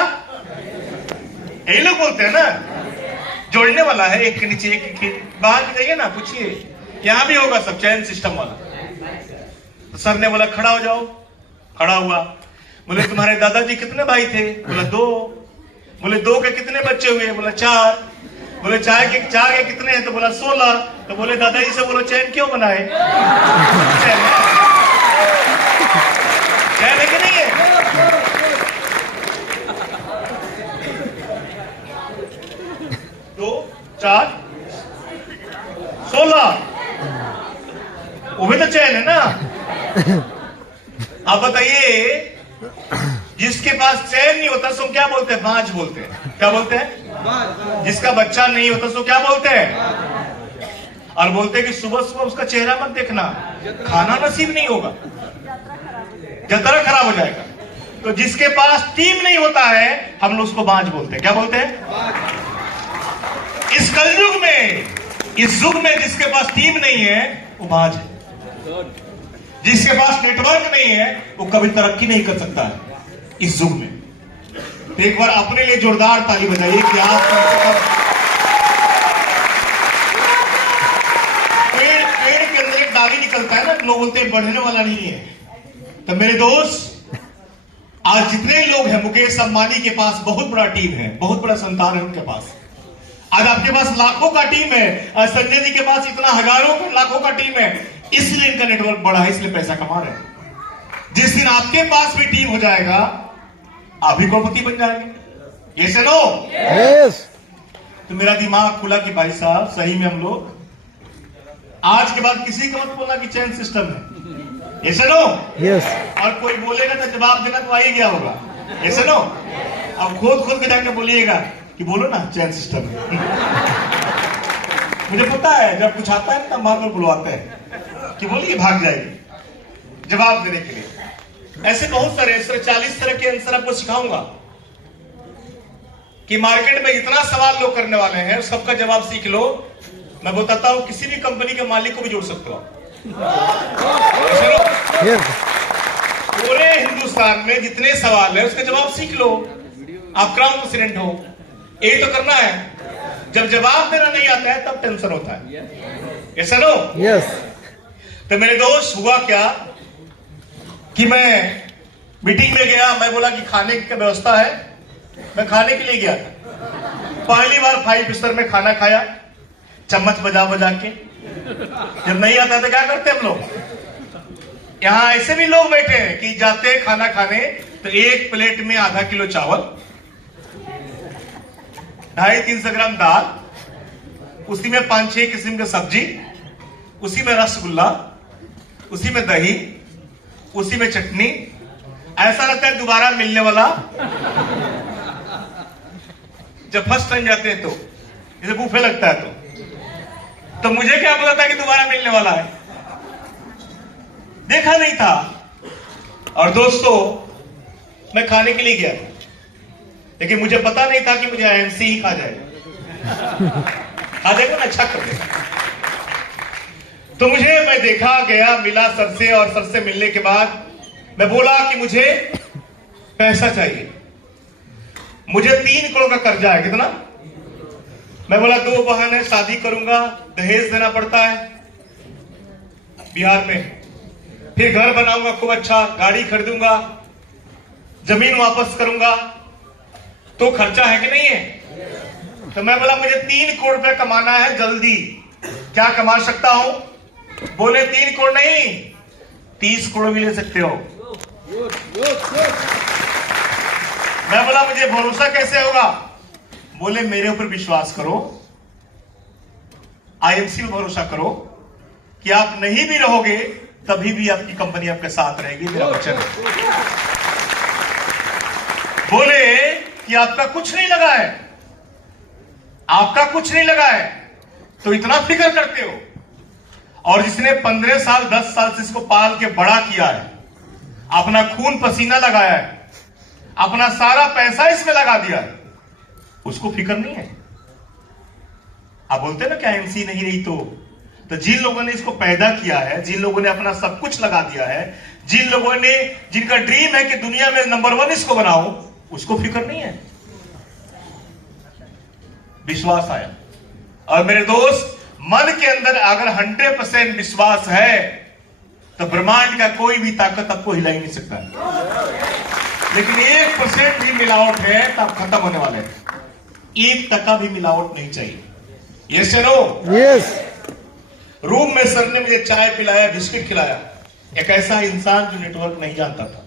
यही लोग बोलते हैं ना, जोड़ने वाला है, एक के नीचे एक। बाहर भी जाइए ना, पूछिए, यहां भी होगा सब चैन सिस्टम वाला। तो सर ने बोला खड़ा हो जाओ। खड़ा हुआ। बोले तुम्हारे दादाजी कितने भाई थे? बोला 2। बोले 2 के कितने बच्चे हुए? बोला 4। बोले 4 के कितने हैं? तो बोला 16। तो बोले दादाजी से बोलो चैन क्यों बनाए? चैन है कि नहीं है? दो, 4, 16, वो भी तो चैन है ना। अब बताइए, जिसके पास चैन नहीं होता सो क्या बोलते हैं? बाज बोलते हैं। क्या बोलते हैं? जिसका बच्चा नहीं होता सो क्या बोलते हैं? और बोलते हैं कि सुबह सुबह उसका चेहरा मत देखना, खाना नसीब नहीं होगा, जतरा खराब हो जाएगा। तो जिसके पास टीम नहीं होता है हम लोग उसको बाज बोलते हैं। क्या बोलते हैं? इस कलयुग में, इस युग में जिसके पास टीम नहीं है वो बाज है। जिसके पास नेटवर्क नहीं है वो कभी तरक्की नहीं कर सकता है इस युग में। तो एक बार अपने लिए जोरदार ताली बजाइए कि आप पेड़ के अंदर एक डाली निकलता है ना, लोग बोलते हैं बढ़ने वाला नहीं है। तो मेरे दोस्त, आज जितने लोग हैं, मुकेश अंबानी के पास बहुत बड़ा टीम है, बहुत बड़ा संतान है उनके पास। आज आपके पास लाखों का टीम है, आज संजय जी के पास इतना हजारों लाखों का टीम है। इसलिए इनका नेटवर्क बड़ा है, इसलिए पैसा कमा रहे हैं। जिस दिन आपके पास भी टीम हो जाएगा, आप भी करोड़पति बन जाएंगे। ये नो यस। तो मेरा दिमाग खुला कि भाई साहब सही में हम लोग आज के बाद किसी को मत बोलना कि चैन सिस्टम है। ये नो यस। और कोई बोलेगा तो जवाब देना तो आ ही गया होगा। ऐसे नो अब खोद के जाकर बोलिएगा कि बोलो ना चैन सिस्टम है। मुझे पता है जब कुछ आता है ना मार कर बुलवाते हैं कि बोलिए, भाग जाएगी जवाब देने के लिए। ऐसे बहुत सारे 40 तरह के आंसर आपको सिखाऊंगा कि मार्केट में इतना सवाल लोग करने वाले हैं, सबका जवाब सीख लो। मैं बताता हूं किसी भी कंपनी के मालिक को भी जोड़ सकते हो। पूरे हिंदुस्तान में जितने सवाल है उसके जवाब सीख लो। आप क्राउन प्रेसिडेंट हो, यही तो करना है। जब जवाब देना नहीं आता है तब टेंशन होता है। ऐसा नो यस। तो मेरे दोस्त हुआ क्या कि मैं मीटिंग में गया, मैं बोला कि खाने की व्यवस्था है, मैं खाने के लिए गया था। पहली बार 5 स्टार में खाना खाया, चम्मच बजा के। जब नहीं आता तो क्या करते हम लोग, यहां ऐसे भी लोग बैठे हैं कि जाते हैं खाना खाने तो एक प्लेट में आधा किलो चावल, 250-300 ग्राम दाल, उसी में 5-6 किस्म की सब्जी, उसी में रसगुल्ला, उसी में दही, उसी में चटनी। ऐसा लगता है दोबारा मिलने वाला। जब फर्स्ट टाइम जाते हैं तो जैसे बूफे लगता है तो मुझे क्या पता था कि दोबारा मिलने वाला है, देखा नहीं था। और दोस्तों मैं खाने के लिए गया लेकिन मुझे पता नहीं था कि मुझे आईएमसी ही खा जाएगा। खा जाएगा ना, अच्छा कर देगा। तो मैं देखा गया, मिला सर से, और सर से मिलने के बाद मैं बोला कि मुझे पैसा चाहिए। मुझे 3 करोड़ का कर्जा है। कितना? मैं बोला 2 बहन है, शादी करूंगा, दहेज देना पड़ता है बिहार में, फिर घर बनाऊंगा खूब अच्छा, गाड़ी खरीदूंगा, जमीन वापस करूंगा, तो खर्चा है कि नहीं है। तो मैं बोला मुझे 3 करोड़ रुपया कमाना है जल्दी, क्या कमा सकता हूं? बोले 3 करोड़ नहीं, 30 करोड़ भी ले सकते हो। मैं बोला मुझे भरोसा कैसे होगा? बोले मेरे ऊपर विश्वास करो, आईएमसी में भरोसा करो कि आप नहीं भी रहोगे तभी भी आपकी कंपनी आपके साथ रहेगी, मेरा वचन है। बोले कि आपका कुछ नहीं लगा है, आपका कुछ नहीं लगा है तो इतना फिक्र करते हो, और जिसने 15 साल 10 साल से इसको पाल के बड़ा किया है, अपना खून पसीना लगाया है, अपना सारा पैसा इसमें लगा दिया है, उसको फिक्र नहीं है। आप बोलते ना कि आईएमसी नहीं रही तो जिन लोगों ने इसको पैदा किया है, जिन लोगों ने अपना सब कुछ लगा दिया है, जिन लोगों ने, जिनका ड्रीम है कि दुनिया में नंबर 1 इसको बनाओ, उसको फिक्र नहीं है। विश्वास आया। और मेरे दोस्त, मन के अंदर अगर 100% विश्वास है तो ब्रह्मांड का कोई भी ताकत आपको हिला ही नहीं सकता है। लेकिन 1% भी मिलावट है तो आप खत्म होने वाले हैं। 1% भी मिलावट नहीं चाहिए। यस या नो? यस। रूम में सर ने मुझे चाय पिलाया, बिस्किट खिलाया, एक ऐसा इंसान जो नेटवर्क नहीं जानता था,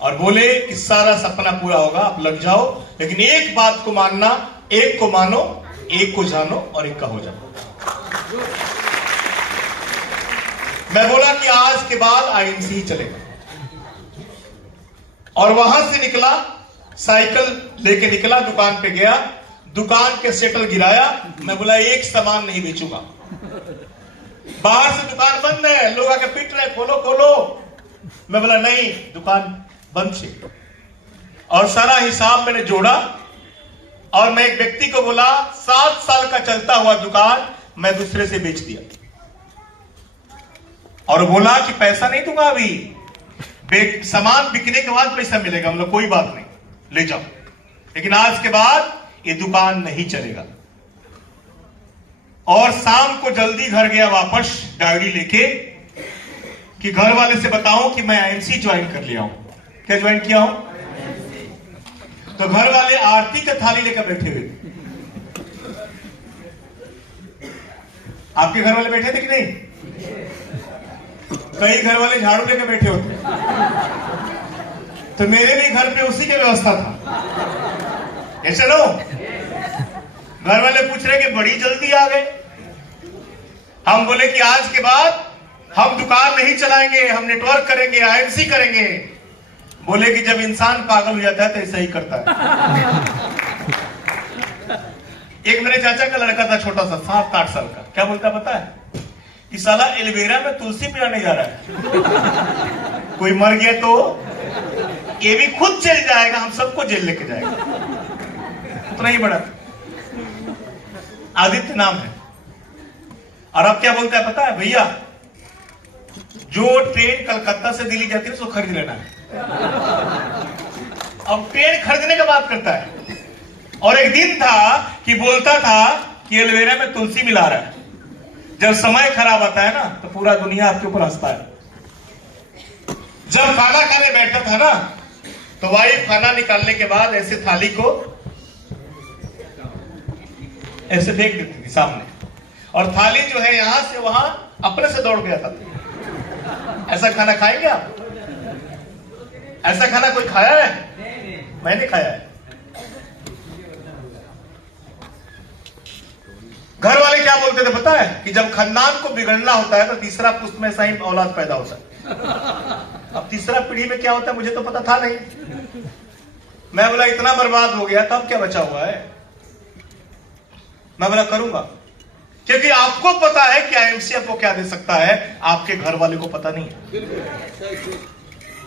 और बोले कि सारा सपना पूरा होगा, आप लग जाओ, लेकिन एक बात को मानना, एक को मानो, एक को जानो और एक का हो जाओ। मैं बोला कि आज के बाद आईएमसी ही चलेगा, और वहां से निकला, साइकिल लेके निकला, दुकान पे गया, दुकान के सेटल गिराया। मैं बोला एक सामान नहीं बेचूंगा। बाहर से दुकान बंद है, लोग आके पिट रहे, खोलो खोलो। मैं बोला नहीं, दुकान बंद थी। और सारा हिसाब मैंने जोड़ा, और मैं एक व्यक्ति को बोला 7 साल का चलता हुआ दुकान मैं दूसरे से बेच दिया, और बोला कि पैसा नहीं दूंगा अभी, सामान बिकने के बाद पैसा मिलेगा। मतलब कोई बात नहीं, ले जाओ, लेकिन आज के बाद ये दुकान नहीं चलेगा। और शाम को जल्दी घर गया वापस, डायरी लेके, कि घर वाले से बताऊं कि मैं आईएमसी ज्वाइन कर लिया हूं। क्या ज्वाइन किया हूं? तो घर वाले आरती का थाली लेकर बैठे हुए। आपके घर वाले बैठे थे कि नहीं? कई घर वाले झाड़ू लेके बैठे होते, तो मेरे भी घर पे उसी की व्यवस्था था। ये चलो, घर वाले पूछ रहे कि बड़ी जल्दी आ गए। हम बोले कि आज के बाद हम दुकान नहीं चलाएंगे, हम नेटवर्क करेंगे, आईएमसी करेंगे। बोले कि जब इंसान पागल हो जाता है तो ऐसा ही करता है। एक मेरे चाचा का लड़का था, छोटा सा 7-8 साल का, क्या बोलता पता है कि साला एलोवेरा में तुलसी पिलाने जा रहा है, कोई मर गया तो ये भी खुद चल जाएगा, हम सबको जेल लेके जाएगा। उतना ही बड़ा, आदित्य नाम है। और अब क्या बोलता है पता है भैया, जो ट्रेन कलकत्ता से दिल्ली जाती है उसको खरीद लेना है। अब ट्रेन खरीदने का बात करता है। और एक दिन था कि बोलता था कि एलोवेरा में तुलसी मिला रहा है। जब समय खराब आता है ना तो पूरा दुनिया आपके ऊपर हंसता है। जब खाना खाने बैठा था ना तो वाइफ खाना निकालने के बाद ऐसे थाली को ऐसे देख देती थी सामने, और थाली जो है यहां से वहां अपने से दौड़ गया था। ऐसा खाना खाएंगे आप? ऐसा खाना कोई खाया है? मैंने खाया है। घर वाले क्या बोलते थे पता है कि जब खानदान को बिगड़ना होता है तो तीसरा पुश्त में ऐसा ही औलाद पैदा होता है। अब तीसरा पीढ़ी में क्या होता है मुझे तो पता था नहीं। मैं बोला इतना बर्बाद हो गया, तब क्या बचा हुआ है? मैं बोला करूंगा, क्योंकि आपको पता है कि आईएमसी आपको क्या दे सकता है, आपके घर वाले को पता नहीं है।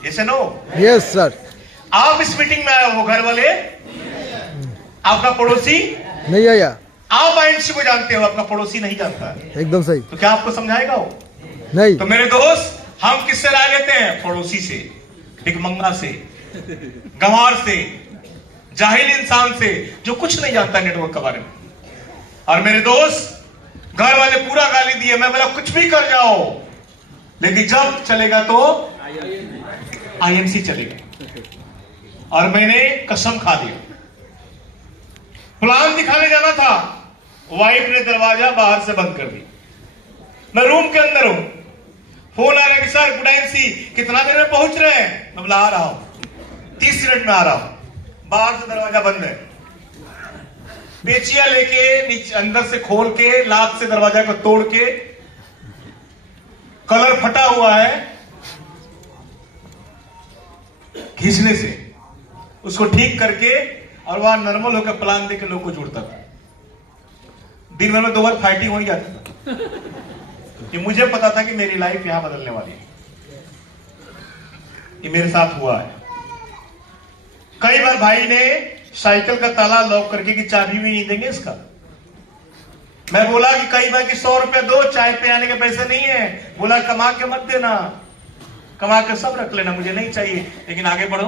Yes no? Yes sir. आप इस मीटिंग में आए हो, घर वाले, आपका पड़ोसी नहीं आया। आप आईएमसी को जानते हो, आपका पड़ोसी नहीं जानता है। एकदम सही। तो क्या आपको समझाएगा वो? नहीं। तो मेरे दोस्त, हम किससे राय लेते हैं? पड़ोसी से, भिखमंगा से, गंवार से, जाहिल इंसान से, जो कुछ नहीं जानता नेटवर्क के बारे में। और मेरे दोस्त, घर वाले पूरा गाली दिए। मैं बोला कुछ भी कर जाओ, लेकिन जब चलेगा तो आईएमसी चलेगा। और मैंने कसम खा दिया। प्लान दिखाने जाना था, वाइफ ने दरवाजा बाहर से बंद कर दी। मैं रूम के अंदर हूं, फोन आ रहा है कि सर गुड आईएमसी, कितना देर में पहुंच रहे हैं? मैं बोला आ रहा हूं, 30 मिनट में आ रहा हूं। बाहर से दरवाजा बंद है। पेचिया लेके नीचे अंदर से खोल के, लात से दरवाजा को तोड़ के, कलर फटा हुआ है, खींचने से उसको ठीक करके, और वहां नॉर्मल होकर प्लान देकर लोग को जुड़ता था। दिन भर में 2 बार फाइटिंग हो ही जाती था। कि मुझे पता था कि मेरी लाइफ यहां बदलने वाली है। ये मेरे साथ हुआ है। कई बार भाई ने साइकिल का ताला लॉक करके कि चाबी भी नहीं देंगे इसका। मैं बोला कि कई बार कि 100 रुपए दो, चाय पे आने के पैसे नहीं है। बोला कमा के मत देना, कमा के सब रख लेना, मुझे नहीं चाहिए। लेकिन आगे बढ़ो,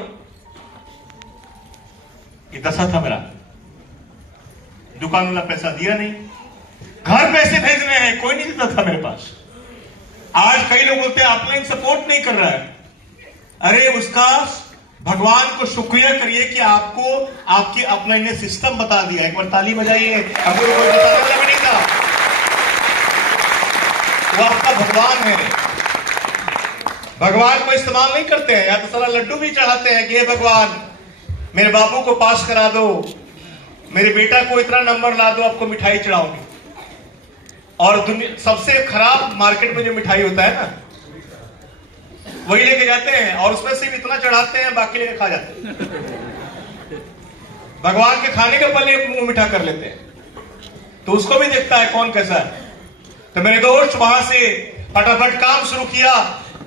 ये दशा था मेरा। दुकान वाला पैसा दिया नहीं, घर पैसे भेजने हैं, कोई नहीं देता था मेरे पास। आज कई लोग बोलते हैं ऑफलाइन सपोर्ट नहीं कर रहा है। अरे उसका भगवान को शुक्रिया करिए कि आपको आपके अपलाइन ने सिस्टम बता दिया। एक बार ताली बजाइए। हमको कोई बताने वाला भी नहीं था, वो आपका भगवान है। भगवान को इस्तेमाल नहीं करते हैं, या तो सारा लड्डू भी चढ़ाते हैं कि हे भगवान मेरे बाबू को पास करा दो, मेरे बेटा को इतना नंबर ला दो, आपको मिठाई चढ़ाऊंगी। और दुनिया सबसे खराब मार्केट में जो मिठाई होता है ना, वही लेके जाते हैं, और उसमें सिर्फ इतना चढ़ाते हैं, बाकी लेके खा जाते हैं। भगवान के खाने के पहले मुंह मीठा कर लेते हैं, तो उसको भी देखता है कौन कैसा है। तो मेरे दोस्त वहां से फटाफट काम शुरू किया।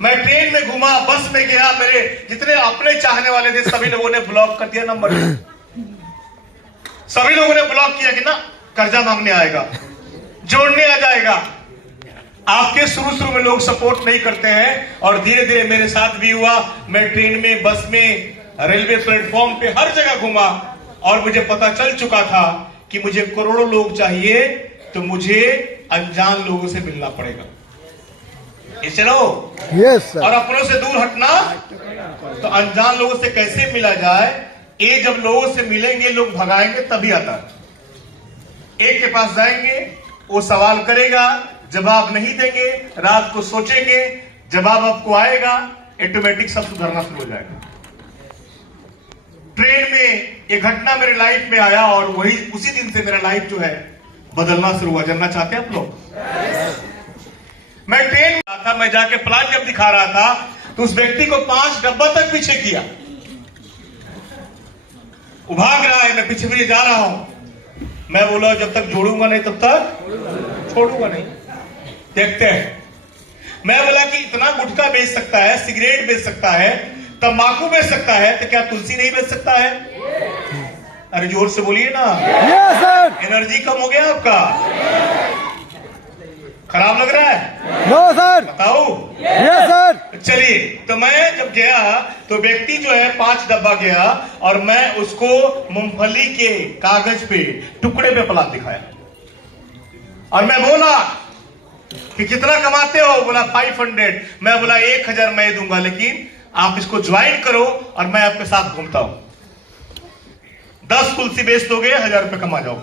मैं ट्रेन में घुमा, बस में गया, मेरे जितने अपने चाहने वाले थे सभी लोगों ने ब्लॉक कर दिया नंबर। सभी लोगों ने ब्लॉक किया कि ना कर्जा मांगने आएगा, जोड़ने आ जाएगा। आपके शुरू में लोग सपोर्ट नहीं करते हैं, और धीरे धीरे मेरे साथ भी हुआ। मैं ट्रेन में, बस में, रेलवे प्लेटफॉर्म पे हर जगह घुमा, और मुझे पता चल चुका था कि मुझे करोड़ों लोग चाहिए तो मुझे अनजान लोगों से मिलना पड़ेगा। ये चलो, यस सर। और अपनों से दूर हटना। तो अनजान लोगों से कैसे मिला जाए? ये जब लोगों से मिलेंगे, लोग भगाएंगे, तभी आता है। एक के पास जाएंगे, वो सवाल करेगा, जवाब नहीं देंगे, रात को सोचेंगे, जवाब आपको आएगा, ऑटोमेटिक सब सुधरना शुरू हो जाएगा। ट्रेन में एक घटना मेरे लाइफ में आया और वही उसी दिन से मेरा लाइफ जो है बदलना शुरू हुआ। जानना चाहते हैं आप लोग? मैं ट्रेन में था, मैं जाके प्लान जब दिखा रहा था तो उस व्यक्ति को 5 डब्बा तक पीछे किया। वो भाग रहा है, मैं पीछे पीछे जा रहा हूं। मैं बोला जब तक जोड़ूंगा नहीं तब तक छोड़ूंगा नहीं, देखते हैं। मैं बोला कि इतना गुटखा बेच सकता है, सिगरेट बेच सकता है, तंबाकू बेच सकता है, तो क्या तुलसी नहीं बेच सकता है? अरे जोर से बोलिए ना। Yes sir. एनर्जी कम हो गया आपका? खराब लग रहा है? No sir. बताओ। Yes sir. चलिए, तो मैं जब गया तो व्यक्ति जो है 5 डब्बा गया और मैं उसको मूंगफली के कागज पे टुकड़े पे प्लान दिखाया और मैं बोला कि कितना कमाते हो? बोला 500। मैं बोला 1000 मैं दूंगा, लेकिन आप इसको ज्वाइन करो और मैं आपके साथ घूमता हूं। 10 तुलसी बेच दोगे, 1000 रुपये कमा जाओ।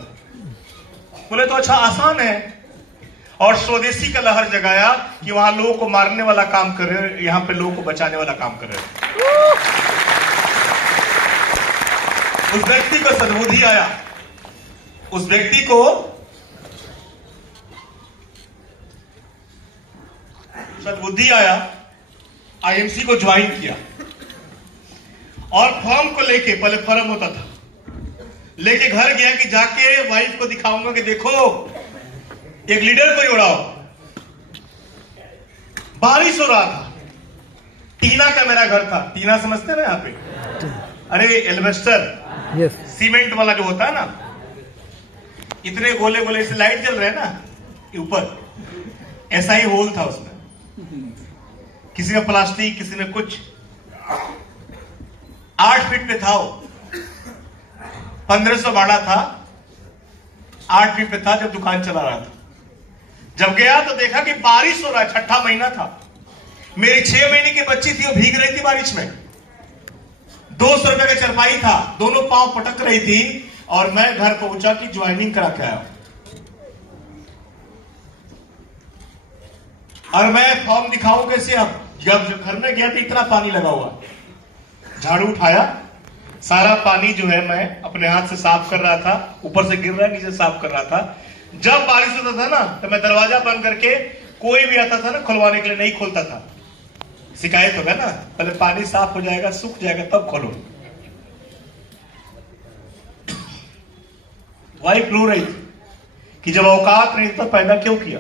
बोले तो अच्छा, आसान है। और स्वदेशी का लहर जगाया कि वहां लोगों को मारने वाला काम कर रहे, यहां पे लोगों को बचाने वाला काम कर रहे। उस व्यक्ति को सद्बुद्धि आया, उस व्यक्ति को सद्बुद्धि आया, आईएमसी को ज्वाइन किया और फॉर्म को लेके, पहले फॉर्म होता था, लेके घर गया कि जाके वाइफ को दिखाऊंगा कि देखो एक लीडर को जोड़ाओ। बारिश हो रहा था, टीना का मेरा घर था। टीना समझते हैं ना यहाँ पे? अरे एल्वेस्टर, यस। सीमेंट वाला जो होता है ना, इतने गोले गोले से लाइट जल रहे हैं ना ऊपर, ऐसा ही होल था उसमें। किसी में प्लास्टिक, किसी में कुछ। 8 फीट पे था वो, 1500 भाड़ा था, 8 फीट पे था जब दुकान चला रहा था। जब गया तो देखा कि बारिश हो रहा है, 6ठा महीना था। मेरी 6 महीने की बच्ची थी, वो भीग रही थी बारिश में। 200 रुपए का चरपाई था, दोनों पांव पटक रही थी और मैं घर पहुंचा कि ज्वाइनिंग करा के आया। और मैं फॉर्म दिखाऊं कैसे? अब जब घर में गया तो इतना पानी लगा हुआ, झाड़ू उठाया, सारा पानी जो है मैं अपने हाथ से साफ कर रहा था, ऊपर से गिर रहा है, नीचे साफ कर रहा था। जब बारिश होता था ना तो मैं दरवाजा बंद करके, कोई भी आता था ना खुलवाने के लिए, नहीं खोलता था। शिकायत होगा ना, पहले पानी साफ हो जाएगा, सूख जाएगा, तब खोलो। वाइफ रो रही थी कि जब औकात नहीं था पैदा क्यों किया।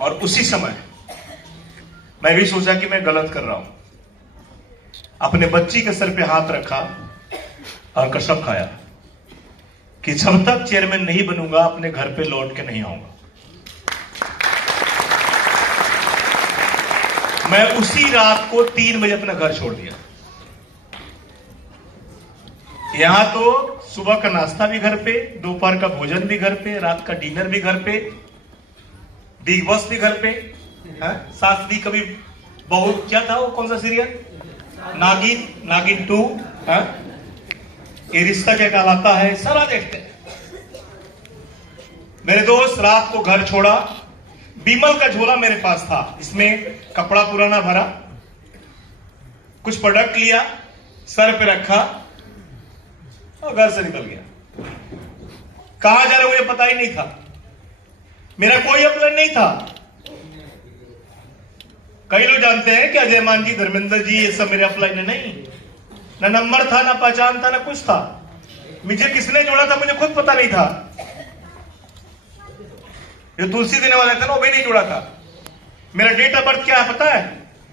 और उसी समय मैं भी सोचा कि मैं गलत कर रहा हूं। अपने बच्ची के सर पे हाथ रखा और कसम खाया कि जब तक चेयरमैन नहीं बनूंगा अपने घर पे लौट के नहीं आऊंगा। मैं उसी रात को 3 बजे अपना घर छोड़ दिया। यहां तो सुबह का नाश्ता भी घर पे, दोपहर का भोजन भी घर पे, रात का डिनर भी घर पे, बिग बॉस भी घर पे, सास भी कभी बहू, क्या था वो, कौन सा सीरियल, नागिन 2, ये रिश्ता क्या कहलाता है, सारा देखते हैं। मेरे दोस्त रात को घर छोड़ा, बीमल का झोला मेरे पास था, इसमें कपड़ा पुराना भरा, कुछ प्रोडक्ट लिया, सर पे रखा और घर से निकल गया। कहां जा रहे हो ये पता ही नहीं था, मेरा कोई अपलाइन नहीं था। कई लोग जानते हैं कि अजय मान जी, धर्मेंद्र जी, ये सब मेरे अपलाइन है, नहीं, ना नंबर था, ना पहचान था, ना कुछ था। मुझे किसने जोड़ा था मुझे खुद पता नहीं था। जो तुलसी देने वाला था ना, वो भी नहीं जुड़ा था। मेरा डेट ऑफ बर्थ क्या है पता है?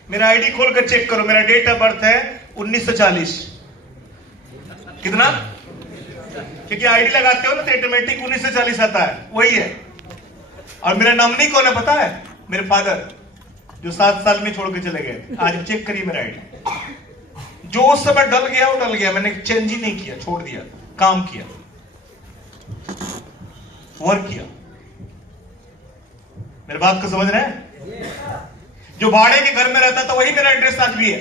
मेरा आईडी खोल कर चेक करो, मेरा डेट ऑफ बर्थ है 1940। कितना? क्योंकि आईडी लगाते हो ना तो ऑटोमेटिक 1940 आता है, वही है। और मेरा नॉमिनी कौन है पता है? मेरे फादर, जो 7 साल में छोड़ के चले गए। आज चेक करिए मेरा आईडी। जो उस समय डल गया वो डल गया, मैंने चेंज ही नहीं किया, छोड़ दिया, काम किया, वर्क किया। मेरी बात को समझ रहे हैं? जो भाड़े के घर में रहता था वही मेरा एड्रेस आज भी है।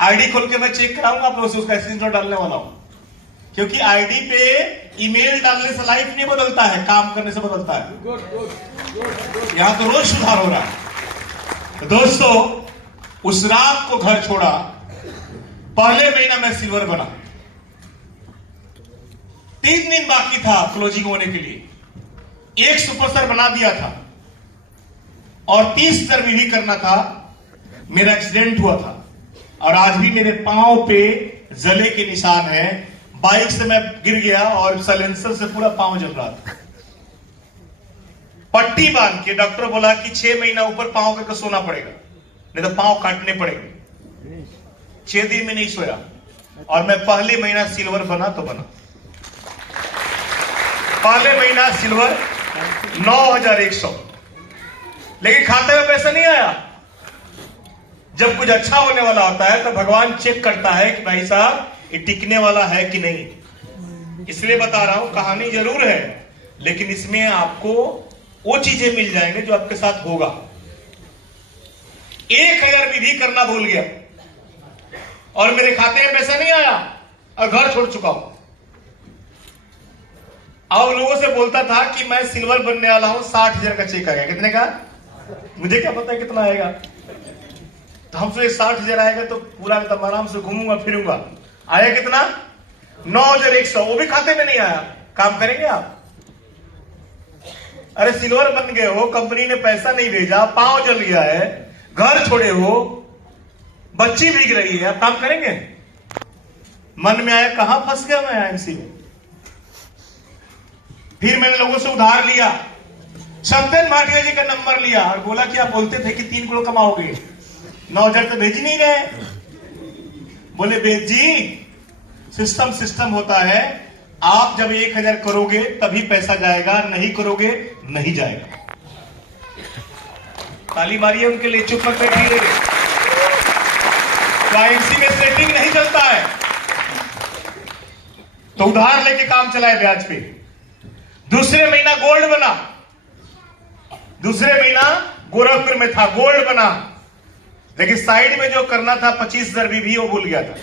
आईडी खोल के मैं चेक कराऊंगा आप लोगों से, उसका स्क्रीनशॉट डालने वाला हूं। क्योंकि आईडी पे ईमेल डालने से लाइफ नहीं बदलता है, काम करने से बदलता है। यहां तो रोज सुधार हो रहा है। तो दोस्तों, उस रात को घर छोड़ा, पहले महीना मैं सिल्वर बना। 3 दिन बाकी था क्लोजिंग होने के लिए, 1 सुपरस्टार बना दिया था और 30 सर्वी भी करना था। मेरा एक्सीडेंट हुआ था और आज भी मेरे पांव पे जले के निशान हैं। बाइक से मैं गिर गया और साइलेंसर से पूरा पांव जल रहा था। पट्टी बांध के डॉक्टर बोला कि 6 महीना ऊपर पांव करके सोना पड़ेगा, नहीं तो पांव काटने पड़ेंगे। 6 दिन में नहीं सोया और मैं पहले महीना सिल्वर बना तो बना। पहले महीना सिल्वर 9100, लेकिन खाते में पैसा नहीं आया। जब कुछ अच्छा होने वाला होता है तो भगवान चेक करता है कि भाई साहब ये टिकने वाला है कि नहीं। इसलिए बता रहा हूं, कहानी जरूर है लेकिन इसमें आपको वो चीजें मिल जाएंगे जो आपके साथ होगा। 1000 विधि करना भूल गया और मेरे खाते में पैसा नहीं आया और घर छोड़ चुका हूं। अब लोगों से बोलता था कि मैं सिल्वर बनने वाला हूं, 60,000 का चेक आ गया। कितने का? मुझे क्या पता है कितना आएगा। तो हमसे 60,000 आएगा तो पूरा एकदम आराम से घूमूंगा फिरूंगा। आया कितना? 9100, वो भी खाते में नहीं आया। काम करेंगे आप? अरे सिल्वर बन गए हो, कंपनी ने पैसा नहीं भेजा, पांव जल गया है, घर छोड़े हो, बच्ची भीग रही है, आप काम करेंगे? मन में आया कहां फंस गया मैं आईएमसी में। फिर मैंने लोगों से उधार लिया, सत्यन भाटिया जी का नंबर लिया और बोला कि आप बोलते थे कि 3 करोड़ कमाओगे, 9,000 तो भेज नहीं रहे। बोले बेद जी, सिस्टम होता है, आप जब 1000 करोगे तभी पैसा जाएगा, नहीं करोगे नहीं जाएगा। ताली मारिए उनके लिए, चुप मत बैठिए। आईएमसी में सेटिंग नहीं चलता है तो उधार लेके काम चलाए ब्याज पे। दूसरे महीना गोल्ड बना, दूसरे महीना गोरखपुर में था, गोल्ड बना, लेकिन साइड में जो करना था 25,000 भी वो भूल गया था,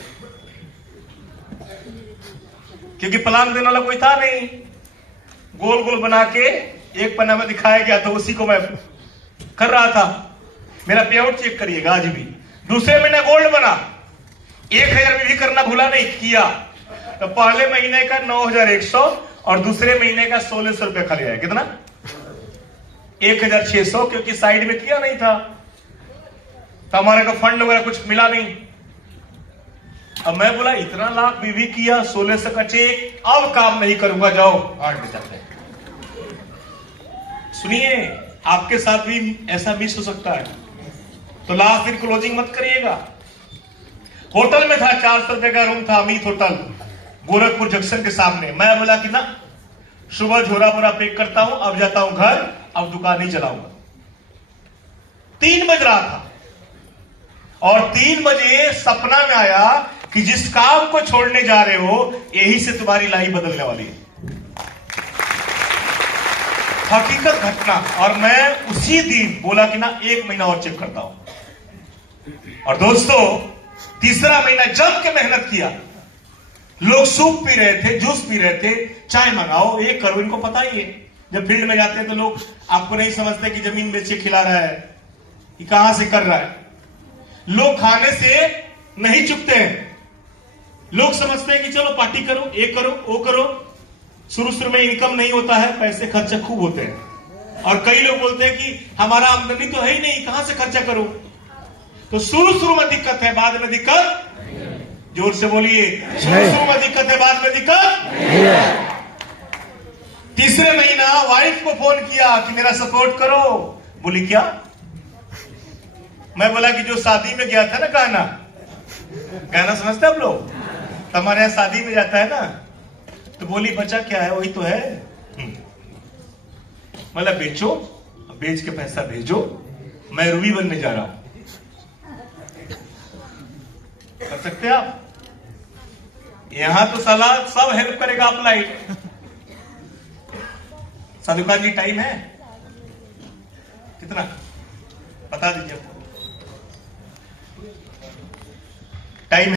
क्योंकि प्लान देने वाला कोई था नहीं। गोल गोल बना के एक पन्ना में दिखाया गया, तो उसी को मैं कर रहा था। मेरा पे आउट चेक करिएगा आज भी। दूसरे महीने गोल्ड बना, 1000 भी करना भूला नहीं, किया। तो पहले महीने का 9100 और दूसरे महीने का 1600 रुपया खाली आया। कितना? 1600, क्योंकि साइड में किया नहीं था तो हमारे को फंड वगैरह कुछ मिला नहीं। अब मैं बोला इतना लाख भी किया, 1600 का चेक, अब काम नहीं करूंगा, जाओ 8 बजे चलते हैं। सुनिए, आपके साथ भी ऐसा मिस हो सकता है, तो लास्ट दिन क्लोजिंग मत करिएगा। होटल में था, 400 रुपए का रूम था, अमित होटल, गोरखपुर जंक्शन के सामने। मैं बोला कि ना, सुबह झोरा बोरा पैक करता हूं, अब जाता हूं घर, अब दुकान नहीं चलाऊंगा। 3 बज रहा था और 3 बजे सपना में आया कि जिस काम को छोड़ने जा रहे हो यही से तुम्हारी लाइफ बदलने वाली है। हकीकत घटना। और मैं उसी दिन बोला कि ना 1 महीना और चेक करता हूं। और दोस्तों, तीसरा महीना जम के मेहनत किया। लोग सूप पी रहे थे, जूस पी रहे थे, चाय मंगाओ, 1 करोड़। इनको पता ही है, जब फील्ड में जाते हैं तो लोग आपको नहीं समझते कि जमीन बेच के खिला रहा है, कि कहां से कर रहा है। लोग खाने से नहीं चुकते हैं, लोग समझते हैं कि चलो पार्टी करो, ये करो, वो करो। शुरू में इनकम नहीं होता है, पैसे खर्चा खूब होते हैं। और कई लोग बोलते हैं कि हमारा आमदनी तो है ही नहीं, कहां से खर्चा करूं। तो शुरू में दिक्कत है, बाद में दिक्कत, जोर से बोलिए, शुरू में दिक्कत है, बाद में दिक्कत। तीसरे महीना वाइफ को फोन किया कि मेरा सपोर्ट करो। बोली क्या? मैं बोला कि जो शादी में गया था ना, गाना समझते आप लोग, हमारे यहां शादी में जाता है ना, तो बोली बचा क्या है, वही तो है। मतलब बेचो, बेच के पैसा भेजो, मैं रूबी बनने जा रहा हूं। कर सकते हैं आप? यहां तो साला सब हेल्प करेगा अप्लाई। साधु खान जी, टाइम है कितना बता दीजिए। टाइम